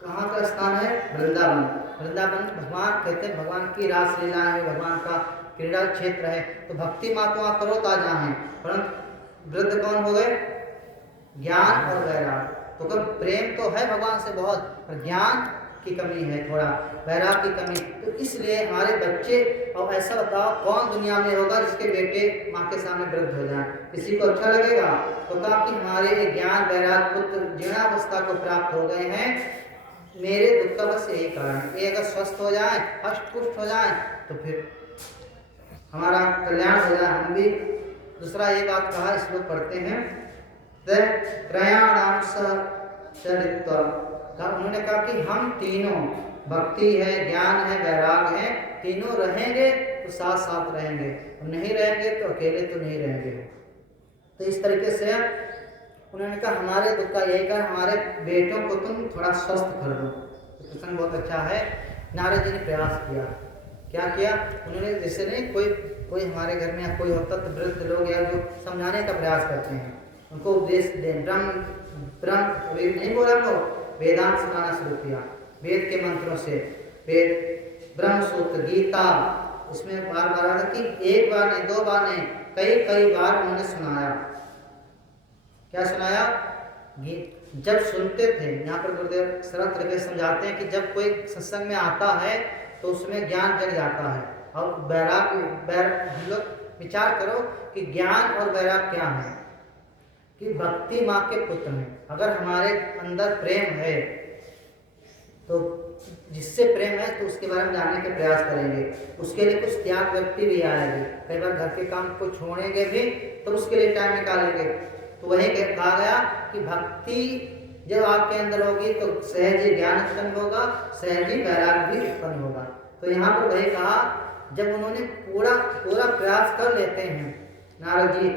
कहाँ का स्थान है? वृंदावन। वृंदावन भगवान कहते हैं भगवान की रासलीला है, भगवान का क्रीड़ा क्षेत्र है, तो भक्ति माँ तो वहाँ तरोताजा है, परंतु वृद्ध कौन हो गए? ज्ञान और वैराग। तो कब प्रेम तो है भगवान से बहुत, पर ज्ञान की कमी है, थोड़ा वैराग की कमी। तो इसलिए हमारे बच्चे, और ऐसा बताओ कौन दुनिया में होगा जिसके बेटे माँ के सामने वृद्ध हो जाए? किसी को अच्छा लगेगा? तो कहा कि हमारे ज्ञान वैराग पुत्र जीर्णावस्था को प्राप्त हो गए हैं, मेरे दुख का बस यही कारण है। ये अगर स्वस्थ हो जाए, हष्ट पुष्ट हो जाए, तो फिर हमारा कल्याण हो जाए, हम भी। दूसरा ये बात कहा, श्लोक पढ़ते हैं, त्रयाणाम सहचरित्वम्। उन्होंने कहा कि हम तीनों, भक्ति है, ज्ञान है, वैराग है, तीनों रहेंगे तो साथ साथ रहेंगे, और नहीं रहेंगे तो अकेले तो नहीं रहेंगे। तो इस तरीके से उन्होंने कहा हमारे दुख का यही कर, हमारे बेटों को तुम थोड़ा स्वस्थ कर दो। तो प्रसंग बहुत अच्छा है। नारद जी ने प्रयास किया। क्या किया उन्होंने? जैसे नहीं कोई हमारे घर में या कोई होता तो वृद्ध लोग या जो समझाने का प्रयास करते हैं, उनको उपदेश दें। ब्रह्म नहीं बोला, लोग वेदांत सुनाना शुरू किया, वेद के मंत्रों से, वेद ब्रह्म सूत्र, गीता, इसमें बार बार आता कि एक बार नहीं, दो बार नहीं, कई बार उन्होंने सुनाया। क्या सुनाया? जब सुनते थे, यहाँ पर गुरुदेव सरल तरीके से समझाते हैं कि जब कोई सत्संग में आता है तो उसमें ज्ञान जग जाता है। और हम लोग विचार करो कि ज्ञान और वैराग क्या है, कि भक्ति माँ के पुत्र हैं। अगर हमारे अंदर प्रेम है तो जिससे प्रेम है तो उसके बारे में जानने का प्रयास करेंगे, उसके लिए कुछ त्याग व्यक्ति भी आएगी। कई बार घर के काम को छोड़ेंगे भी तो उसके लिए टाइम निकालेंगे। तो वही कहा गया कि भक्ति जब आपके अंदर होगी तो सहज ज्ञान उत्पन्न होगा, सहज वैराग भी उत्पन्न होगा। तो यहाँ पर वही कहा, जब उन्होंने पूरा प्रयास कर लेते हैं, नारद जी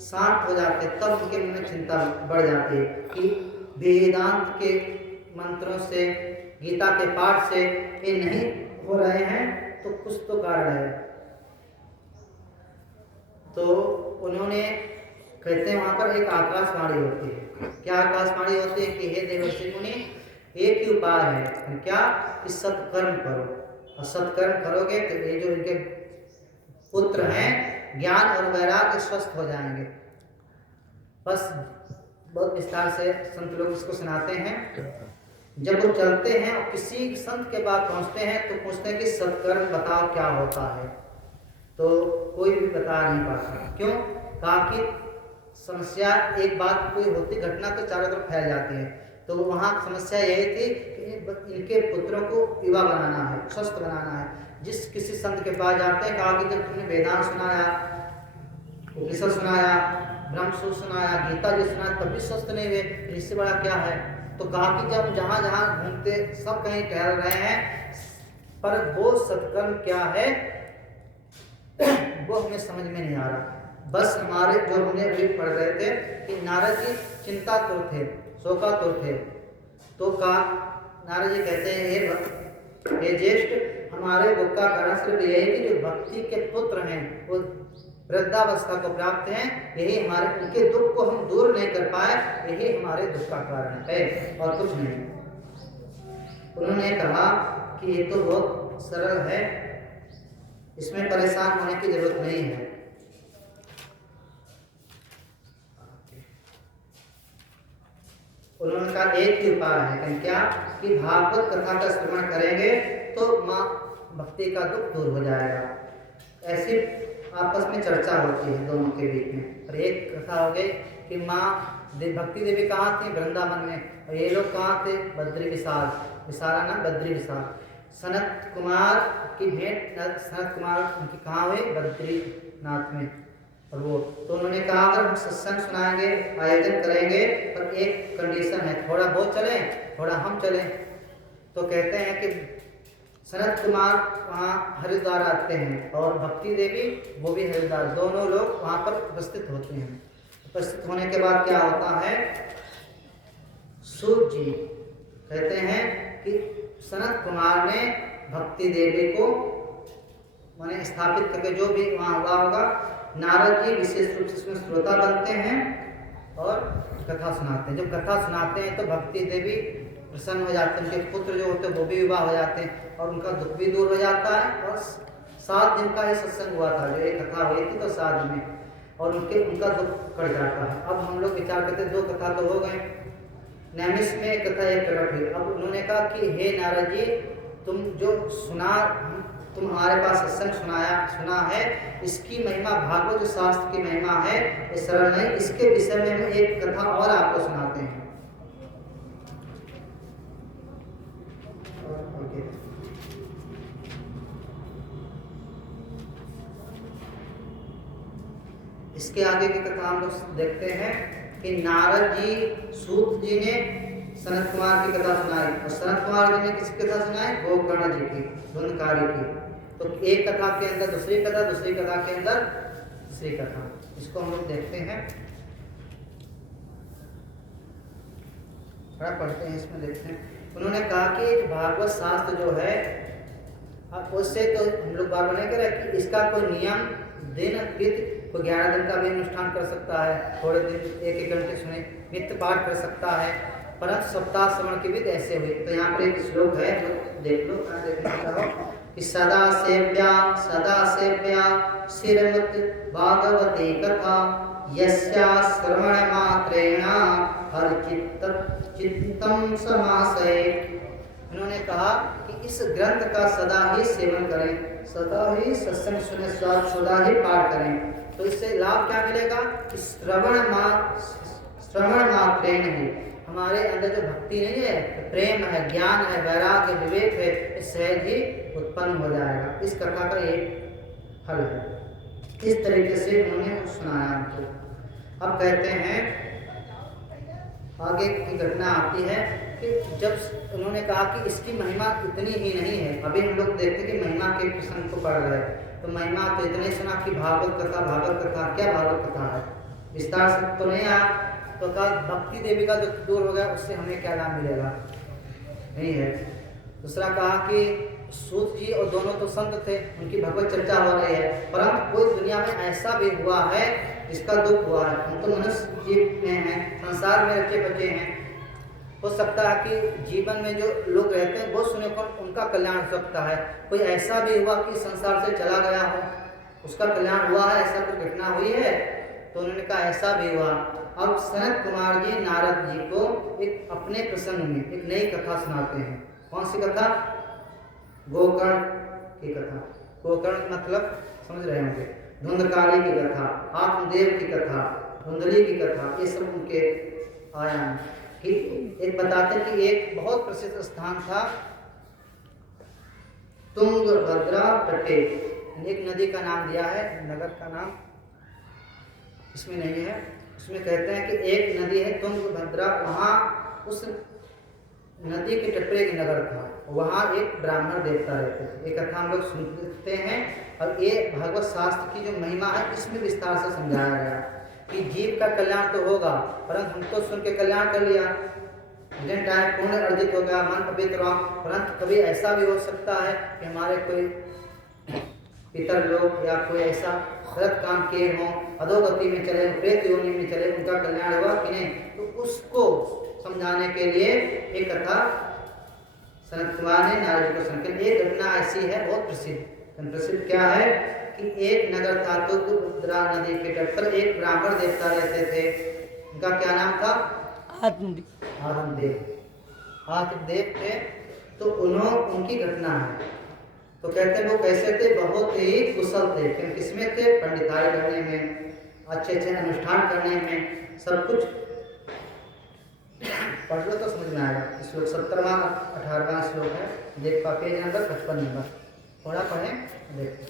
शांत हो जाते, तब उनके मन में चिंता बढ़ जाती है कि वेदांत के मंत्रों से, गीता के पाठ से ये नहीं हो रहे हैं, तो कुछ तो कारण है। तो उन्होंने कहते हैं वहां पर एक आकाशवाणी होती है। क्या आकाशवाणी होती है? कि हे देवर्षि मुनि, एक ही उपाय है, क्या? कि सत्कर्म करो, और सत्कर्म करोगे तो ये जो इनके पुत्र हैं ज्ञान और वैराग्य स्वस्थ हो जाएंगे। बस बहुत विस्तार से संत लोग इसको सुनाते हैं। जब वो चलते हैं और किसी संत के पास पहुंचते हैं तो पूछते हैं कि सत्कर्म बताओ क्या होता है, तो कोई भी बता नहीं पाता। क्यों? कहा कि समस्या, एक बात कोई होती घटना तो चारों तरफ फैल जाती है। तो वहाँ समस्या यही थी कि इनके पुत्रों को युवा बनाना है, स्वस्थ बनाना है। जिस किसी संत के पास जाते हैं, कहा कि जब तुमने वेदांत सुनाया, उपनिषद सुनाया, ब्रह्मसूत्र सुनाया, गीता जी सुनाया, तब भी स्वस्थ नहीं हुए, इससे बड़ा क्या है? तो कहा कि जब जहाँ जहाँ घूमते सब कहीं टहल रहे हैं, पर वो सत्कर्म क्या है वो हमें समझ में नहीं आ रहा। बस हमारे जो हमने अभी पढ़ रहे थे कि नारद जी चिंतातुर थे, शोकातुर थे। तो कहा, नारद जी कहते हैं, हे ज्येष्ठ, हमारे दुख का कारण सिर्फ यही है कि जो भक्ति के पुत्र हैं वो वृद्धावस्था को प्राप्त हैं, यही हमारे, उनके दुख को हम दूर नहीं कर पाए, यही हमारे दुख का कारण है और कुछ नहीं। उन्होंने कहा कि ये तो बहुत सरल है, इसमें परेशान होने की जरूरत नहीं है। उन्होंने कहा एक ही उपाय है, क्या? कि भागवत कथा का श्रवण करेंगे तो माँ भक्ति का दुख दूर हो जाएगा। ऐसी आपस में चर्चा होती है दोनों के बीच में। और एक कथा हो गई कि माँ भक्ति देवी कहाँ थी? वृंदावन में। और ये लोग कहाँ थे? बद्री विशाल, विशाला नाम बद्री विशाल। सनत कुमार की भेंट, सनत कुमार उनकी कहाँ हुई? बद्रीनाथ में। और वो तो उन्होंने कहा अगर हम सत्संग सुनाएंगे, आयोजन करेंगे, पर एक कंडीशन है, थोड़ा वो चलें, थोड़ा हम चलें। तो कहते हैं कि सनत कुमार वहाँ हरिद्वार आते हैं और भक्ति देवी वो भी हरिद्वार, दोनों लोग वहाँ पर उपस्थित होते हैं। उपस्थित होने के बाद क्या होता है? सूत जी कहते हैं कि सनत कुमार ने भक्ति देवी को माने स्थापित करके, जो भी वहाँ हुआ होगा, नारद जी विशेष रूप से इसमें श्रोता बनते हैं और कथा सुनाते हैं। जब कथा सुनाते हैं तो भक्ति देवी प्रसन्न हो जाते हैं, उनके पुत्र जो होते हैं वो भी विवाह हो जाते हैं और उनका दुख भी दूर हो जाता है। और 7 दिन का ही सत्संग हुआ था, जो एक कथा हुई थी तो 7 दिन में, और उनका दुख कट जाता है। अब हम लोग विचार करते हैं 2 कथा तो हो गए, नैमिष में एक कथा एक प्रकट हुई। अब उन्होंने कहा कि हे नारद जी, तुम जो तुम हमारे पास सत्संग सुना है, इसकी महिमा, भागवत जो शास्त्र की महिमा है, ये सरल नहीं, इसके विषय में हम एक कथा और आपको सुनाते हैं। इसके आगे की कथा हम लोग देखते हैं कि नारद जी सूत जी ने सनत कुमार की कथा सुनाई और सनत कुमार जी ने किसकी कथा सुनाई? गोकर्ण जी की, धुंधकारी की। तो एक कथा के अंदर दूसरी कथा, दूसरी कथा के अंदर तीसरी कथा। इसको हम लोग देखते हैं, थोड़ा पढ़ते हैं, इसमें देखते हैं। उन्होंने कहा कि भागवत शास्त्र जो है उससे तो हम लोग बार बने करें कि इसका कोई नियम दिन कोई 11 दिन का भी अनुष्ठान कर सकता है, थोड़े दिन 1-1 घंटे सुने, नित्य पाठ कर सकता है, परंतु सप्ताह श्रवण की विधि ऐसे हुई। तो यहाँ पर एक श्लोक है, जो देख लो, देखने चाहो कि सदा सेव्या श्रीमद् भागवते कथा यस्या श्रवण मात्रेण हरचित्तं समासेत्। उन्होंने कहा कि इस ग्रंथ का सदा ही सेवन करें, सदा ही सत्संग सुने, सदा ही पाठ करें। तो इससे लाभ क्या मिलेगा कि श्रवण मात्रेण ही हमारे अंदर जो भक्ति नहीं है, प्रेम है, ज्ञान है, वैराग्य, विवेक है, इस सहज ही उत्पन्न हो जाएगा। इस कथा का एक फल है। इस तरीके से उन्होंने सुनाया हमको। अब कहते हैं, आगे की घटना आती है कि जब उन्होंने कहा कि इसकी महिमा इतनी ही नहीं है। अभी हम लोग देखते कि महिमा के प्रसंग को पढ़ रहे हैं, तो महिमा तो इतने सुना कि भागवत कथा, क्या भागवत कथा है, विस्तार से तो नहीं आया। तो कहा भक्ति देवी का जो दूर हो गया, उससे हमें क्या लाभ मिलेगा? नहीं है। दूसरा कहा कि सूत जी और दोनों तो संत थे, उनकी भगवत चर्चा हो रही है, परंतु कोई दुनिया में ऐसा भी हुआ है जिसका दुख हुआ है। हम तो मनुष्य जीव में हैं, संसार में रखे बचे हैं। हो सकता है कि जीवन में जो लोग रहते हैं वो सुने पर उनका कल्याण हो सकता है। कोई ऐसा भी हुआ कि संसार से चला गया हो, उसका कल्याण हुआ है, ऐसा कुछ घटना हुई है? तो उन्होंने कहा ऐसा भी हुआ। अब सनत कुमार जी नारद जी को एक अपने प्रसंग में एक नई कथा सुनाते हैं। कौन सी कथा? गोकर्ण की कथा। गोकर्ण मतलब समझ रहे होंगे, धुंधकारी की कथा, आत्मदेव की कथा, धुंधली की कथा, ये सब उनके आयाम। एक बताते हैं कि एक बहुत प्रसिद्ध स्थान था तुंगभद्रा तटे, एक नदी का नाम दिया है, नगर का नाम इसमें नहीं है। उसमें कहते हैं कि एक नदी है तुंगभद्रा, वहाँ उस नदी के तट पर एक नगर था, वहाँ एक ब्राह्मण देवता रहते थे। ये कथा हम लोग सुनते हैं और ये भागवत शास्त्र की जो महिमा है इसमें विस्तार से समझाया गया कि जीव का कल्याण तो होगा, परंतु हम तो सुन के कल्याण कर लिया, दिन टाइम पुण्य अर्जित हो गया, मन पवित्र हुआ, परंतु कभी ऐसा भी हो सकता है कि हमारे कोई पितर लोग या कोई ऐसा गलत काम किए हों, अधोगति में चले, प्रेत योनि में चले, उनका कल्याण हुआ कि नहीं, तो उसको समझाने के लिए एक कथा सनत कुमार ने नारद जी को सुनाई। एक घटना ऐसी है बहुत प्रसिद्ध क्या है कि एक नगर था तुंगभद्रा नदी के तट पर एक ब्राह्मण देवता रहते थे। उनका क्या नाम था? आत्मदेव थे। तो उनकी घटना है। तो कहते हैं वो कैसे थे? बहुत ही कुशल थे। किसमें थे? पंडिताई करने में, अच्छे अनुष्ठान करने में, सब कुछ। पढ़ लो तो समझ में आएगा। श्लोक 17वां 18वां श्लोक है, देख पा पेज नंबर 55 नंबर, थोड़ा पढ़ें देखो।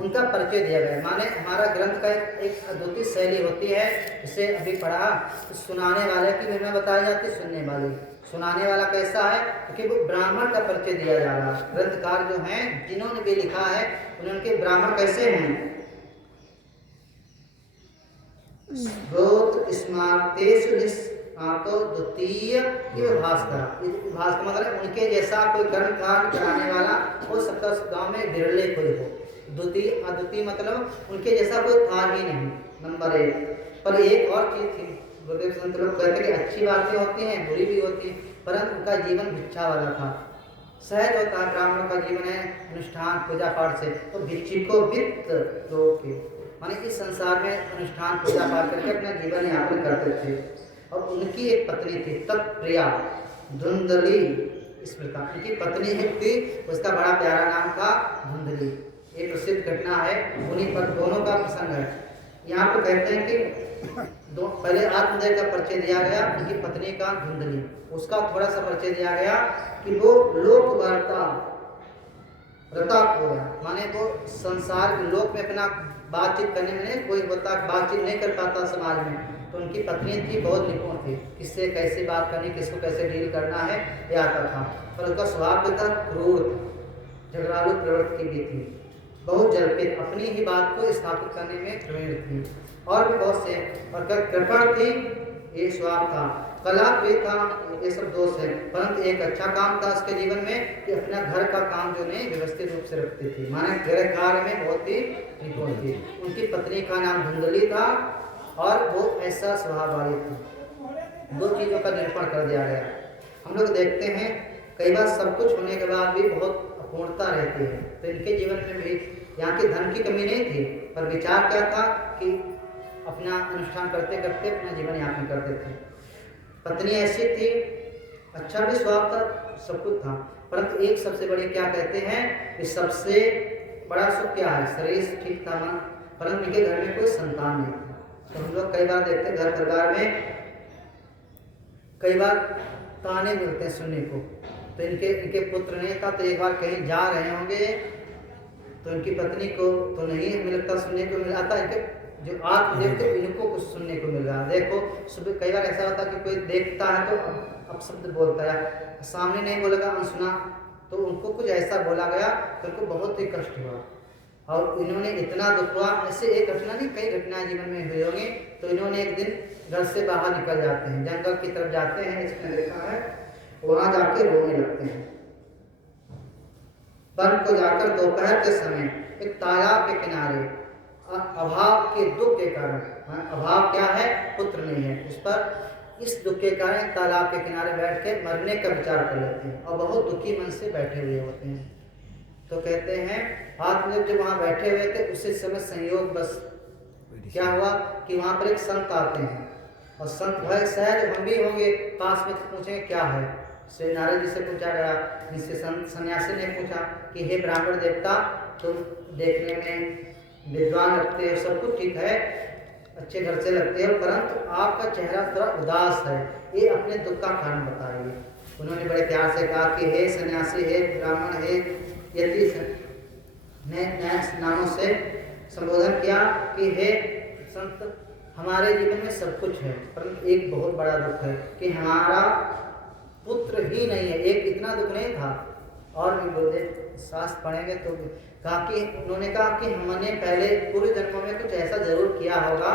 उनका परिचय दिया गया, माने हमारा ग्रंथ का एक अद्वितीय शैली होती है। इसे अभी पढ़ा तो सुनाने वाले की महिमा बताई जाती है, सुनने वाले। सुनाने वाला कैसा है? क्योंकि वो ब्राह्मण का परिचय दिया जा रहा है। ग्रंथकार जो हैं, जिन्होंने भी लिखा है, उनके ब्राह्मण कैसे हैं? स्रोत स्मार्तेषु तो द्वितीय भास्कर मतलब उनके जैसा कोई कर्म कांड कराने वाला हो सकता है गाँव में बिरले कोई हो। अद्वितीय मतलब उनके जैसा कोई था ही नहीं, नंबर 1। पर एक और चीज थी, गुरुदेव संत लोग कहते हैं कि अच्छी बातें होती हैं, बुरी भी होती हैं, परंतु उनका जीवन भिक्षा वाला था, सहज होता है। ब्राह्मणों का जीवन है अनुष्ठान पूजा पाठ से, तो भिक्षुको वित्त लोके माने इस संसार में अनुष्ठान पूजा पाठ करके अपना जीवन यापन करते थे। और उनकी एक पत्नी थी तत्प्रिया धुंधली स्मृता, उनकी पत्नी एक थी, उसका बड़ा प्यारा नाम था धुंधली। ये प्रसिद्ध घटना है, उन्हीं पर दोनों का प्रसंग है। यहाँ पर कहते हैं कि पहले आत्मदेव का परिचय दिया गया, उनकी पत्नी का धुंधली, उसका थोड़ा सा परिचय दिया गया कि वो लोक वार्ता रता हो गया, माने वो संसार के लोक में अपना बातचीत करने में नहीं कोई होता, बातचीत नहीं कर पाता समाज में, तो उनकी पत्नी थी बहुत निपुण थी, किससे कैसे बात करनी, किसको कैसे डील करना है ये आता था। पर उसका स्वभाव भी था क्रूर, झगड़ालू प्रवृत्ति भी थी, बहुत जल्पित, अपनी ही बात को स्थापित करने में प्रवीण थी, और भी बहुत से, और कृपण थी, ये स्वभाव था, कला भी था, ये सब दोष है। परंतु एक अच्छा काम था उसके जीवन में कि अपना घर का काम जो नहीं व्यवस्थित रूप से रखती थी, माने गृह कार्य में बहुत ही निपुण थी। उनकी पत्नी का नाम धुंधली था और वो ऐसा स्वभाव वाली थी। दो चीज़ों का निरूपण कर दिया गया। हम लोग देखते हैं कई बार सब कुछ होने के बाद भी बहुत अपूर्णता रहती है, तो इनके जीवन में भी यहाँ की धन की कमी नहीं थी, पर विचार क्या था कि अपना अनुष्ठान करते करते अपना जीवन यापन करते थे। पत्नी ऐसी थी, अच्छा भी स्वभाव था, सब कुछ था, परंतु एक सबसे बड़ी क्या कहते हैं कि सबसे बड़ा सुख क्या है, शरीर ठीक था मन, परंतु इनके घर में कोई संतान नहीं था। तो हम लोग कई बार देखते हैं घर परिवार में कई बार ताने मिलते हैं सुनने को, तो इनके पुत्र नहीं था, तो एक बार कहीं जा रहे होंगे तो इनकी पत्नी को तो नहीं मिलता सुनने को मिला था, इनके जो आप देखते इनको कुछ सुनने को मिल रहा। देखो सुबह कई बार ऐसा होता है कि कोई देखता है तो अपशब्द बोलता है, सामने नहीं बोलेगा अनसुना, तो उनको कुछ ऐसा बोला गया तो उनको बहुत ही कष्ट हुआ और इन्होंने इतना दुख हुआ। ऐसे एक घटना नहीं कई घटनाएं जीवन में हुई होंगी। तो इन्होंने एक दिन घर से बाहर निकल जाते हैं, जंगल की तरफ जाते हैं, इसमें देखा है, वहां जाके रोने लगते हैं। वन को जाकर दोपहर के समय एक तालाब के किनारे अभाव के दुख के कारण, अभाव क्या है, पुत्र नहीं है, उस पर इस दुख के कारण तालाब के किनारे बैठ के मरने का विचार कर लेते हैं और बहुत दुखी मन से बैठे हुए होते हैं। तो कहते हैं आप लोग जब वहाँ बैठे हुए थे उसी समय संयोग बस क्या हुआ कि वहाँ पर एक संत आते हैं और संत भाई सहज हम भी होंगे पास में, तो पूछेंगे क्या है। श्री नारद जी से पूछा गया, जिससे सन्यासी ने पूछा कि हे ब्राह्मण देवता, तुम देखने में विद्वान लगते हो, सब कुछ ठीक है, अच्छे घर से लगते हो, परंतु आपका चेहरा थोड़ा उदास है, ये अपने दुख का कारण बताइए। उन्होंने बड़े प्यार से कहा कि हे सन्यासी, हे ब्राह्मण, हे यति ने नामों से संबोधन किया कि हे संत, हमारे जीवन में सब कुछ है, परंतु एक बहुत बड़ा दुख है कि हमारा पुत्र ही नहीं है। एक इतना दुख नहीं था और भी बोलते शास्त्र पढ़ेंगे तो कहा कि उन्होंने कहा कि हमने पहले पूर्व जन्मों में कुछ ऐसा जरूर किया होगा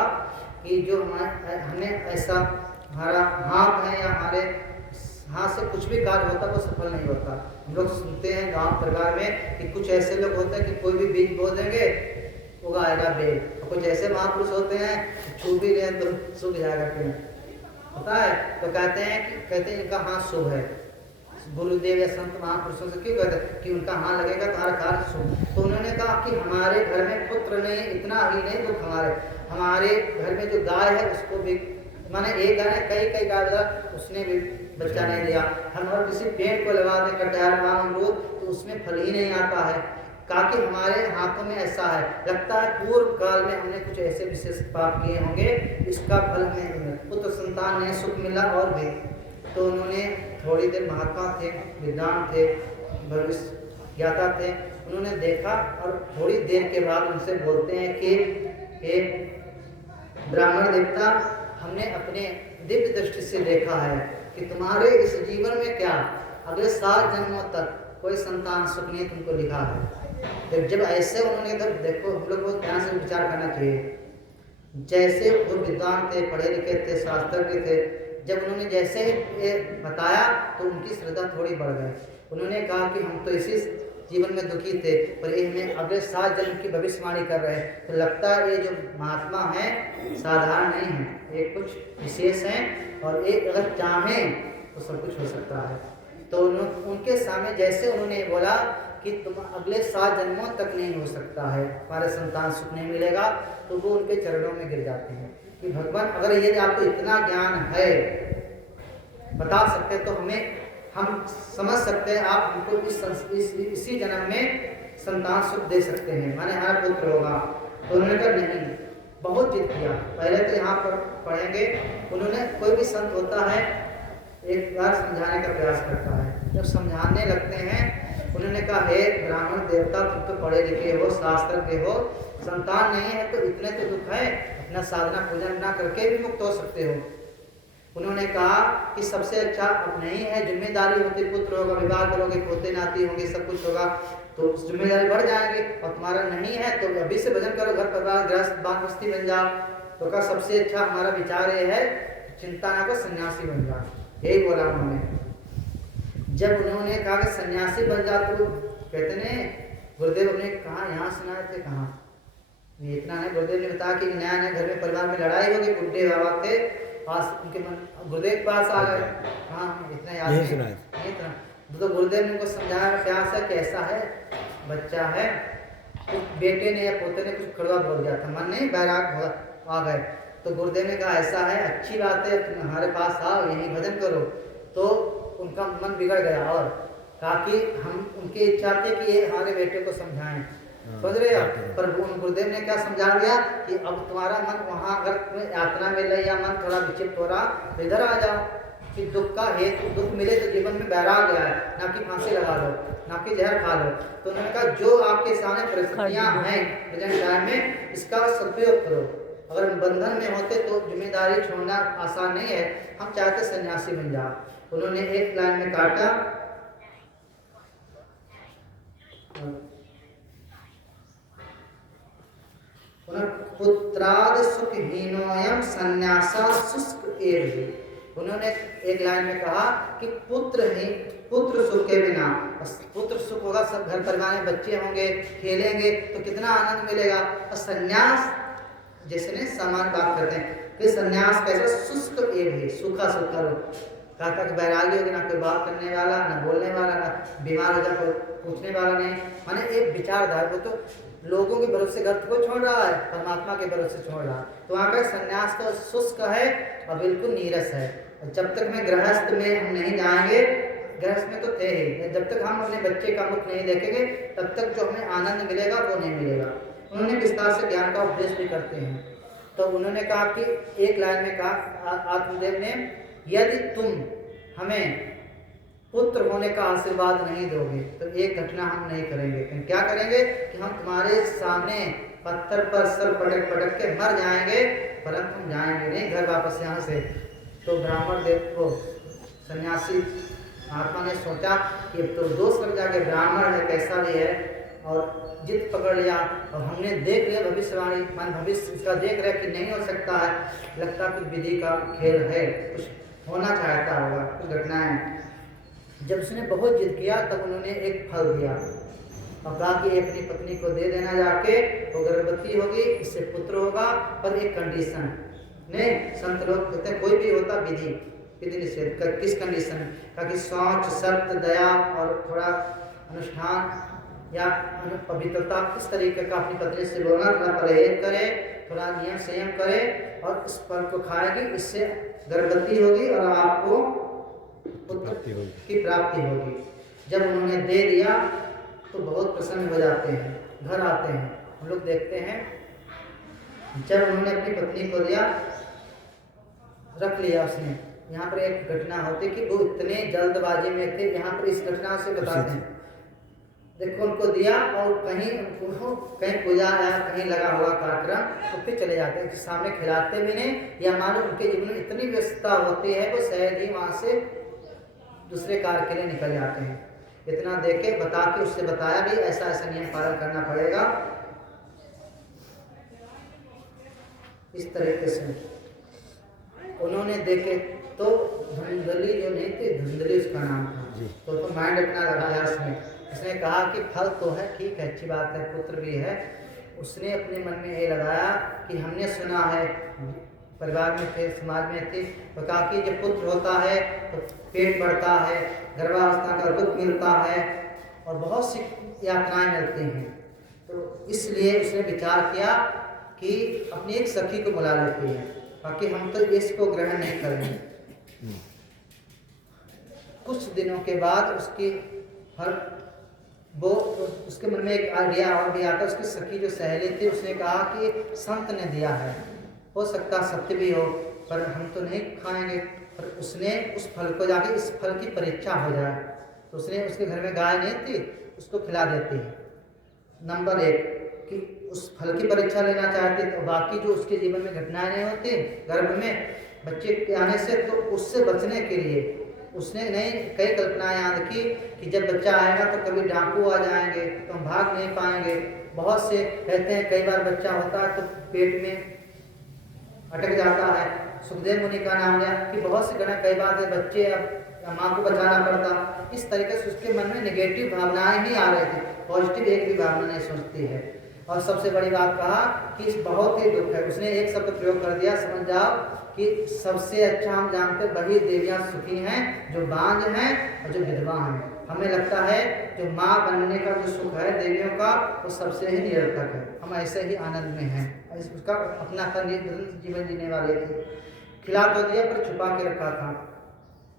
कि जो हमें ऐसा हमारा हाथ है या हमारे हाथ से कुछ भी कार्य होता वो सफल नहीं होता। हम लोग सुनते हैं गांव परिवार में कि कुछ ऐसे लोग होते हैं कि कोई भी बीज बो देंगे उगाएगा बेल, और कुछ ऐसे महापुरुष होते हैं छू भी लें तो सूख जाएगा पेड़, पता है। तो कहते हैं इनका हाथ शुभ है। गुरुदेव या संत महापुरुषों से क्यों कहते हैं कि उनका हाथ लगेगा तुम्हारा कार्य शुभ। तो उन्होंने कहा कि हमारे घर में पुत्र नहीं, इतना ही नहीं दुख हमारे घर में जो गाय है उसको भी, माने एक गाय है, कई गाय उसने भी बच्चा नहीं दिया। हम और किसी पेड़ को लगा दे कटहल अमरूद तो उसमें फल ही नहीं आता है। कहा कि हमारे हाथों में ऐसा है, लगता है पूर्व काल में हमने कुछ ऐसे विशेष पाप किए होंगे, इसका फल नहीं, पुत्र संतान नहीं, सुख मिला और भी। तो उन्होंने थोड़ी देर, महात्मा थे, विद्वान थे, भविष्य ज्ञाता थे, उन्होंने देखा और थोड़ी देर के बाद उनसे बोलते हैं कि हे ब्राह्मण देवता, हमने अपने दिव्य दृष्टि से देखा है कि तुम्हारे इस जीवन में क्या अगले 7 जन्मों तक कोई संतान सुख नहीं तुमको लिखा है। तो जब ऐसे उन्होंने देखो, हम लोग को ध्यान से विचार करना चाहिए। जैसे वो विद्वान थे, पढ़े लिखे थे, शास्त्रज्ञ थे, जब उन्होंने जैसे ये बताया तो उनकी श्रद्धा थोड़ी बढ़ गई। उन्होंने कहा कि हम तो इसी जीवन में दुखी थे, पर ये हमें अगले 7 जन्म की भविष्यवाणी कर रहे हैं। तो लगता है ये जो महात्मा है साधारण नहीं है, ये कुछ विशेष हैं और ये अगर चाहें तो सब कुछ हो सकता है। तो उनके सामने जैसे उन्होंने बोला कि तुम अगले 7 जन्मों तक नहीं हो सकता है, हमारे संतान सुख नहीं मिलेगा, तो वो उनके चरणों में गिर जाते हैं कि भगवान अगर ये आपको इतना ज्ञान है, बता सकते तो हम समझ सकते हैं आप हमको इसी जन्म में संतान सुख दे सकते हैं, माने हमारा पुत्र होगा। तो उन्होंने कहा नहीं, बहुत जिद किया। पहले तो यहाँ पर पढ़ेंगे, उन्होंने कोई भी संत होता है एक बार समझाने का प्रयास करता है, जब समझाने लगते हैं उन्होंने उन्होंने कहा हे ब्राह्मण देवता, तुम तो पढ़े लिखे हो, शास्त्र के हो, संतान नहीं है तो इतने तो दुख है, अपना साधना पूजन ना करके भी मुक्त हो सकते हो। उन्होंने कहा कि सबसे अच्छा अब नहीं है, जिम्मेदारी होती, पुत्र होगा, विवाह करोगे, पोते नाती होंगे, सब कुछ होगा, तो जिम्मेदारी बढ़ जाएगी, और तुम्हारा नहीं है तो अभी से भजन करो, घर परिवार गृहस्थ बाल बस्ती बन जाओ। तो कहा सबसे अच्छा हमारा विचार ये है, चिंता ना को सन्यासी बन जाओ, यही बोला उन्होंने। जब उन्होंने कहा कि सन्यासी बन जा, तो कहते ने गुरुदेव ने कहा, यहाँ सुनाए थे कहाँ, ये इतना नहीं। गुरुदेव ने बताया कि नया नया घर में परिवार में लड़ाई होगी, बुढ़े बाबा थे पास, उनके मन गुरुदेव के पास आ गए। हाँ इतना याद यही सुना है। नहीं था। तो गुरुदेव ने उनको समझाया प्यार से कैसा है, बच्चा है, तो बेटे ने या पोते ने कुछ कड़वा बोल दिया था, मन नहीं बैराग आ गए। तो गुरुदेव ने कहा ऐसा है, अच्छी बात है, तुम हमारे पास आओ, यहीं भजन करो। तो उनका मन बिगड़ गया, और कहा कि हम उनकी इच्छा थी कि ये हमारे बेटे को समझाएं, समझ रहे हो। पर गुरुदेव ने क्या समझा दिया कि अब तुम्हारा मन वहाँ अगर तुम्हें यात्रा मिल रही या मन थोड़ा विचित्र हो रहा, तो इधर आ जाओ, कि दुख का हेतु दुख मिले तो जीवन में बैराग गया है, ना कि फांसी लगा लो, ना कि जहर खा लो। तो उन्होंने कहा जो आपके सामने परिस्थितियाँ हैं प्रेजेंट टाइम में, इसका सदुपयोग करो। अगर बंधन में होते तो जिम्मेदारी छोड़ना आसान नहीं है, हम चाहते सन्यासी बन जाओ। उन्होंने एक लाइन में काटा, पुत्राद सुखहीनोयम सन्यासा शुष्क एव। उन्होंने एक लाइन में कहा कि पुत्र सुख के बिना, पुत्र सुख होगा, सब घर परिवार में बच्चे होंगे, खेलेंगे तो कितना आनंद मिलेगा। और सन्यास जैसे ने समान बात करते हैं कि सन्यास कैसा शुष्क एव है, सूखा सूखा रूप। कहा कि बैरागी होगी, ना कोई बात करने वाला, ना बोलने वाला, ना बीमार हो जाए पूछने वाला नहीं, माने एक विचारधारा। वो तो लोगों के भरोसे घर को छोड़ रहा है, परमात्मा के भरोसे छोड़ रहा है। तो वहाँ का संन्यास तो शुष्क है और बिल्कुल नीरस है। जब तक मैं गृहस्थ में हम नहीं जाएंगे, गृहस्थ में तो थे ही, जब तक हम अपने बच्चे का मुख नहीं देखेंगे तब तक जो हमें आनंद मिलेगा वो नहीं मिलेगा। उन्होंने विस्तार से ज्ञान का उपदेश भी करते हैं। तो उन्होंने कहा कि एक लाइन में कहा आत्मदेव ने, यदि तुम हमें पुत्र होने का आशीर्वाद नहीं दोगे तो एक घटना हम नहीं करेंगे। क्या करेंगे कि हम तुम्हारे सामने पत्थर पर सर पटक पटक के मर जाएंगे, परंतु हम जाएंगे नहीं घर वापस यहाँ से। तो ब्राह्मण देव को सन्यासी महात्मा ने सोचा कि तो दोस्त लग जाके ब्राह्मण है कैसा भी है, और जिद पकड़ लिया। और हमने देख लिया भविष्यवाणी, मान भविष्य इसका देख रहे कि नहीं हो सकता है, लगता कुछ विधि का खेल है, कुछ होना चाहता होगा, कुछ घटनाएं। जब उसने बहुत जिद किया तब उन्होंने एक फल दिया और कहा कि अपनी पत्नी को दे देना जाके, वो गर्भवती होगी, इससे पुत्र होगा, पर एक कंडीशन ने संत लोग कहते हैं कोई भी होता विधि निषेध का, किस कंडीशन का कि शौच सत्य दया और थोड़ा अनुष्ठान या पवित्रता, इस तरीके का अपनी पत्नी से बोलना, थोड़ा परहेज करे, थोड़ा नियम संयम करे और इस फल को खाएगी, इससे गर्भवती होगी और आपको पुत्र की प्राप्ति होगी। जब उन्होंने दे दिया तो बहुत प्रसन्न हो जाते हैं, घर आते हैं। हम लोग देखते हैं जब उन्होंने अपनी पत्नी को दिया, रख लिया उसने। यहाँ पर एक घटना होती कि वो इतने जल्दबाजी में थे, यहाँ पर इस घटना से बताते हैं। देखो उनको दिया और कहीं पूजा या कहीं लगा हुआ कार्यक्रम, तो फिर चले जाते हैं, सामने खिलाते भी नहीं, या मानो उनके जीवन में इतनी व्यस्तता होती है वो शायद ही वहाँ से दूसरे कार्य के लिए निकल जाते हैं। इतना देखे बता के उससे बताया भी ऐसा ऐसा नियम पालन करना पड़ेगा, इस तरीके से उन्होंने देखे। तो धुंधली जो नहीं थी, धुंधली उसका नाम था, तो माइंड अपना लगाया उसने कहा कि फल तो है, ठीक है, अच्छी बात है, पुत्र भी है। उसने अपने मन में ये लगाया कि हमने सुना है, परिवार में थे, समाज में थे, तो कहा कि जब पुत्र होता है तो पेट बढ़ता है, गर्भावस्था का दुख मिलता है और बहुत सी यातनाएं मिलती हैं। तो इसलिए उसने विचार किया कि अपनी एक सखी को बुला लेती है, ताकि हम तो इसको ग्रहण नहीं करेंगे। कुछ दिनों के बाद उसके मन में एक आइडिया और भी आता। उसकी सखी जो सहेली थी उसने कहा कि संत ने दिया है, हो सकता सत्य भी हो, पर हम तो नहीं खाएंगे। पर उसने उस फल को जाके, इस फल की परीक्षा हो जाए, तो उसने उसके घर में गाय नहीं थी, उसको खिला देती है। नंबर 1 कि उस फल की परीक्षा लेना चाहती, तो बाकी जो उसके जीवन में घटनाएं नहीं होती गर्भ में बच्चे के आने से, तो उससे बचने के लिए उसने नई कई कल्पनाएं याद की कि जब बच्चा आएगा तो कभी डाकू आ जाएंगे तो हम भाग नहीं पाएंगे। बहुत से कहते हैं कई बार बच्चा होता है तो पेट में अटक जाता है। सुखदेव मुनि का नाम लिया कि बहुत सी घटना कई बार बच्चे अब माँ को बचाना पड़ता। इस तरीके से उसके मन में नेगेटिव भावनाएं ही आ रही थी, पॉजिटिव एक भी भावना नहीं सोचती है। और सबसे बड़ी बात कहा कि बहुत ही दुख है, उसने एक शब्द प्रयोग कर दिया, समझ जाओ कि सबसे अच्छा हम जानते वही देवियाँ सुखी हैं जो बांझ हैं और जो विधवा हैं। हमें लगता है जो माँ बनने का जो सुख है देवियों का वो सबसे ही निरर्थक है, हम ऐसे ही आनंद में हैं। उसका अपना जीवन जीने वाले थे। खिला तो दिया पर छुपा के रखा था।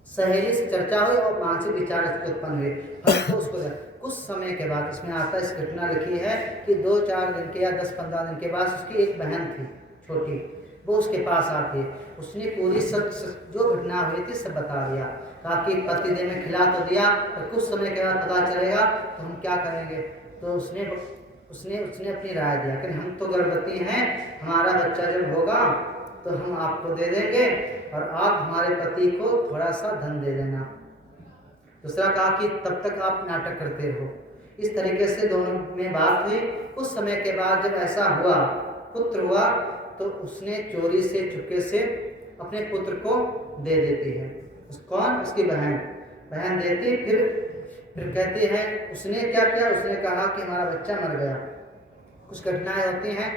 सहेली से चर्चा हुई और मानसिक विचार उत्पन्न हुए, फल तो उसको कुछ समय के बाद, इसमें आता इस घटना लिखी है कि 2-4 दिन के या 10-15 दिन के बाद उसकी एक बहन थी छोटी, वो उसके पास आती है। उसने पूरी सब जो घटना हुई थी सब बता दिया, कहा कि पति देव ने खिला तो दिया पर कुछ समय के बाद पता चलेगा तो हम क्या करेंगे। तो उसने अपनी राय दिया कि हम तो गर्भवती हैं, हमारा बच्चा जब होगा तो हम आपको दे देंगे और आप हमारे पति को थोड़ा सा धन दे देना। दूसरा कहा कि तब तक आप नाटक करते रहो। इस तरीके से दोनों में बात हुई। कुछ समय के बाद जब ऐसा हुआ, पुत्र हुआ, तो उसने चोरी से चुपके से अपने पुत्र को दे देती है। कौन? उसकी बहन देती। फिर कहती है उसने क्या किया, उसने कहा कि हमारा बच्चा मर गया। कुछ घटनाएं होती हैं,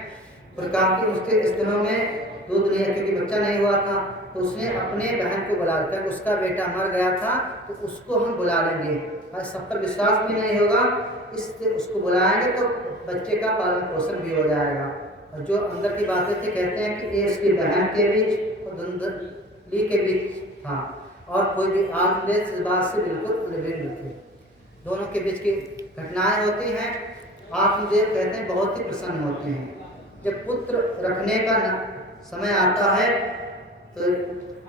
प्रकार की उसके स्तनों में दूध नहीं है क्योंकि बच्चा नहीं हुआ था, तो उसने अपने बहन को बुला लिया। उसका बेटा मर गया था तो उसको हम बुला लेंगे, और सब पर विश्वास भी नहीं होगा, इससे उसको बुलाएंगे तो बच्चे का पालन पोषण भी हो जाएगा। और जो अंदर की बातें थी, कहते हैं कि ये इसकी बहन के बीच और धुंधली के बीच, हाँ, और कोई भी आत्मदेव इस बात से बिल्कुल अनभिन्न थे। दोनों के बीच की घटनाएं होती हैं। आत्मदेव कहते हैं बहुत ही प्रसन्न होते हैं। जब पुत्र रखने का समय आता है तो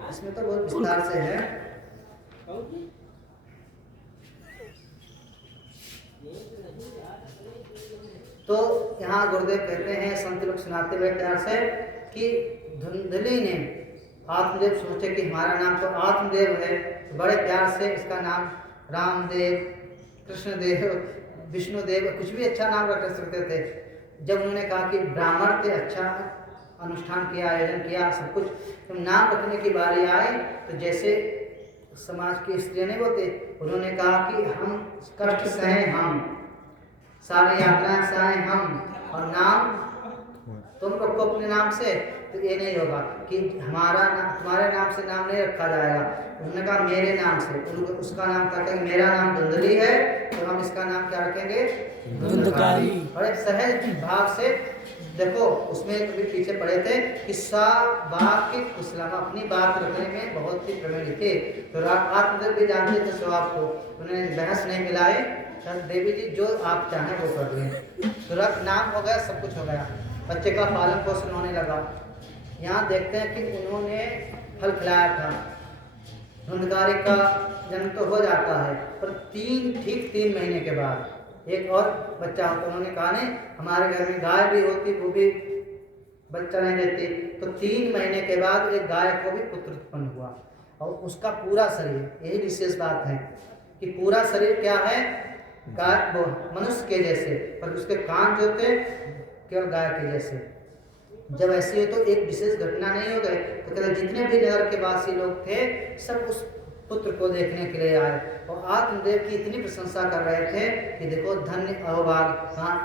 इसमें तो बहुत विस्तार से है। तो यहाँ गुरुदेव कहते हैं, संत लोग सुनाते हुए प्यार से कि धुंधली ने आत्मदेव सोचे कि हमारा नाम तो आत्मदेव है, तो बड़े प्यार से इसका नाम रामदेव, कृष्णदेव, विष्णुदेव, कुछ भी अच्छा नाम रख सकते थे। जब उन्होंने कहा कि ब्राह्मण थे, अच्छा अनुष्ठान किया, आयोजन किया, सब कुछ, तो नाम रखने की बारी आई तो जैसे समाज की स्त्रियाँ नहीं बोलते, उन्होंने कहा कि हम कष्ट सहें, हम सारी यात्राएं सहें हम, और नाम तुम रखो अपने नाम से, तो ये नहीं होगा कि हमारा नाम तुम्हारे नाम से नाम नहीं रखा जाएगा। उन्होंने कहा मेरे नाम से, उसका नाम क्या कहेंगे, मेरा नाम धुंधली है तो हम इसका नाम क्या रखेंगे, धुंधकारी। और एक सहज भाव से देखो, उसमें कभी पीछे पड़े थे कि सा बात की कुशलम, अपनी बात रखने में बहुत ही प्रवीण थे। तो आत्मदेव भी जानते थे स्वभाव को, उन्होंने बहस नहीं मिलाए, देवी जी जो आप चाहें वो कर दें। तो नाम हो गया, सब कुछ हो गया, बच्चे का पालन पोषण होने लगा। यहाँ देखते हैं कि उन्होंने फल खिलाया था, धुंधकारी का जन्म तो हो जाता है, पर ठीक 3 महीने के बाद एक और बच्चा होता। उन्होंने कहा नहीं, हमारे घर में गाय भी होती, वो भी बच्चा नहीं देती, तो 3 महीने के बाद एक गाय को भी पुत्र उत्पन्न हुआ, और उसका पूरा शरीर, यही विशेष बात है कि पूरा शरीर क्या है, गाय वो मनुष्य के जैसे, पर उसके कान जो थे केवल गाय के जैसे। जब ऐसी हो तो एक विशेष घटना नहीं हो गई, तो कहते जितने भी नगर के वासी लोग थे सब उस पुत्र को देखने के लिए आए, और आत्मदेव की इतनी प्रशंसा कर रहे थे कि देखो धन्य अहोभाग, हाँ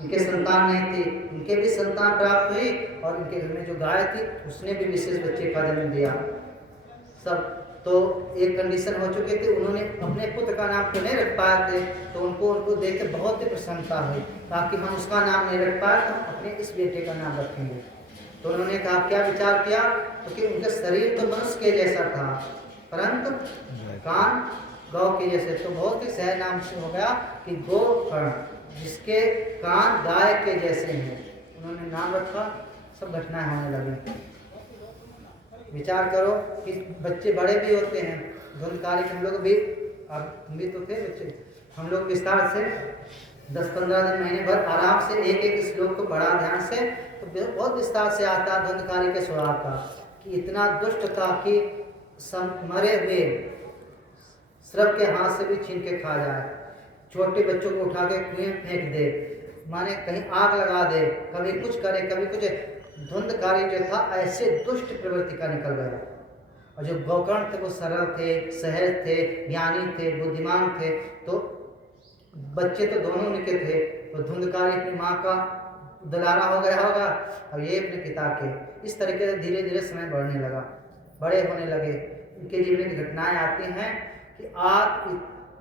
इनके संतान नहीं थी, इनके भी संतान प्राप्त हुई, और इनके घर में जो गाय थी उसने भी विशेष बच्चे का जन्म दिया। सब तो एक कंडीशन हो चुके थे, उन्होंने अपने पुत्र का नाम तो नहीं रख पाए थे, तो उनको देख के बहुत ही प्रसन्नता हुई, ताकि हम उसका नाम नहीं रख पाए तो अपने इस बेटे का नाम रखेंगे। तो उन्होंने कहा क्या विचार किया, तो कि उनका शरीर तो मनुष्य के जैसा था, परंतु कान गौ के जैसे, तो बहुत ही सहज नाम से हो गया कि गोकर्ण, जिसके कान गाय के जैसे हैं, उन्होंने नाम रखा। सब घटनाएं होने लगी। विचार करो कि बच्चे बड़े भी होते हैं, धुंधकारी हम लोग भी आप भी तो थे बच्चे, हम लोग विस्तार से 10-15 दिन महीने भर आराम से एक एक श्लोक को पढ़ा ध्यान से, तो बहुत विस्तार से आता है धुंधकारी के स्वभाव का कि इतना दुष्ट था कि मरे हुए श्रव के हाथ से भी छीन के खा जाए, छोटे बच्चों को उठा के कुएं फेंक दे, माने कहीं आग लगा दे, कभी कुछ करे कभी कुछ। धुंधकारी जो था ऐसे दुष्ट प्रवृत्ति का निकल गया। और जो गोकर्ण थे वो सरल थे, सहज थे, ज्ञानी थे, बुद्धिमान थे, तो बच्चे तो दोनों उनके थे। तो धुंधकारी अपनी माँ का दुलारा हो गया होगा, अब ये अपने पिता के। इस तरीके से धीरे धीरे समय बढ़ने लगा, बड़े होने लगे। उनके जीवन की घटनाएं आती हैं कि आप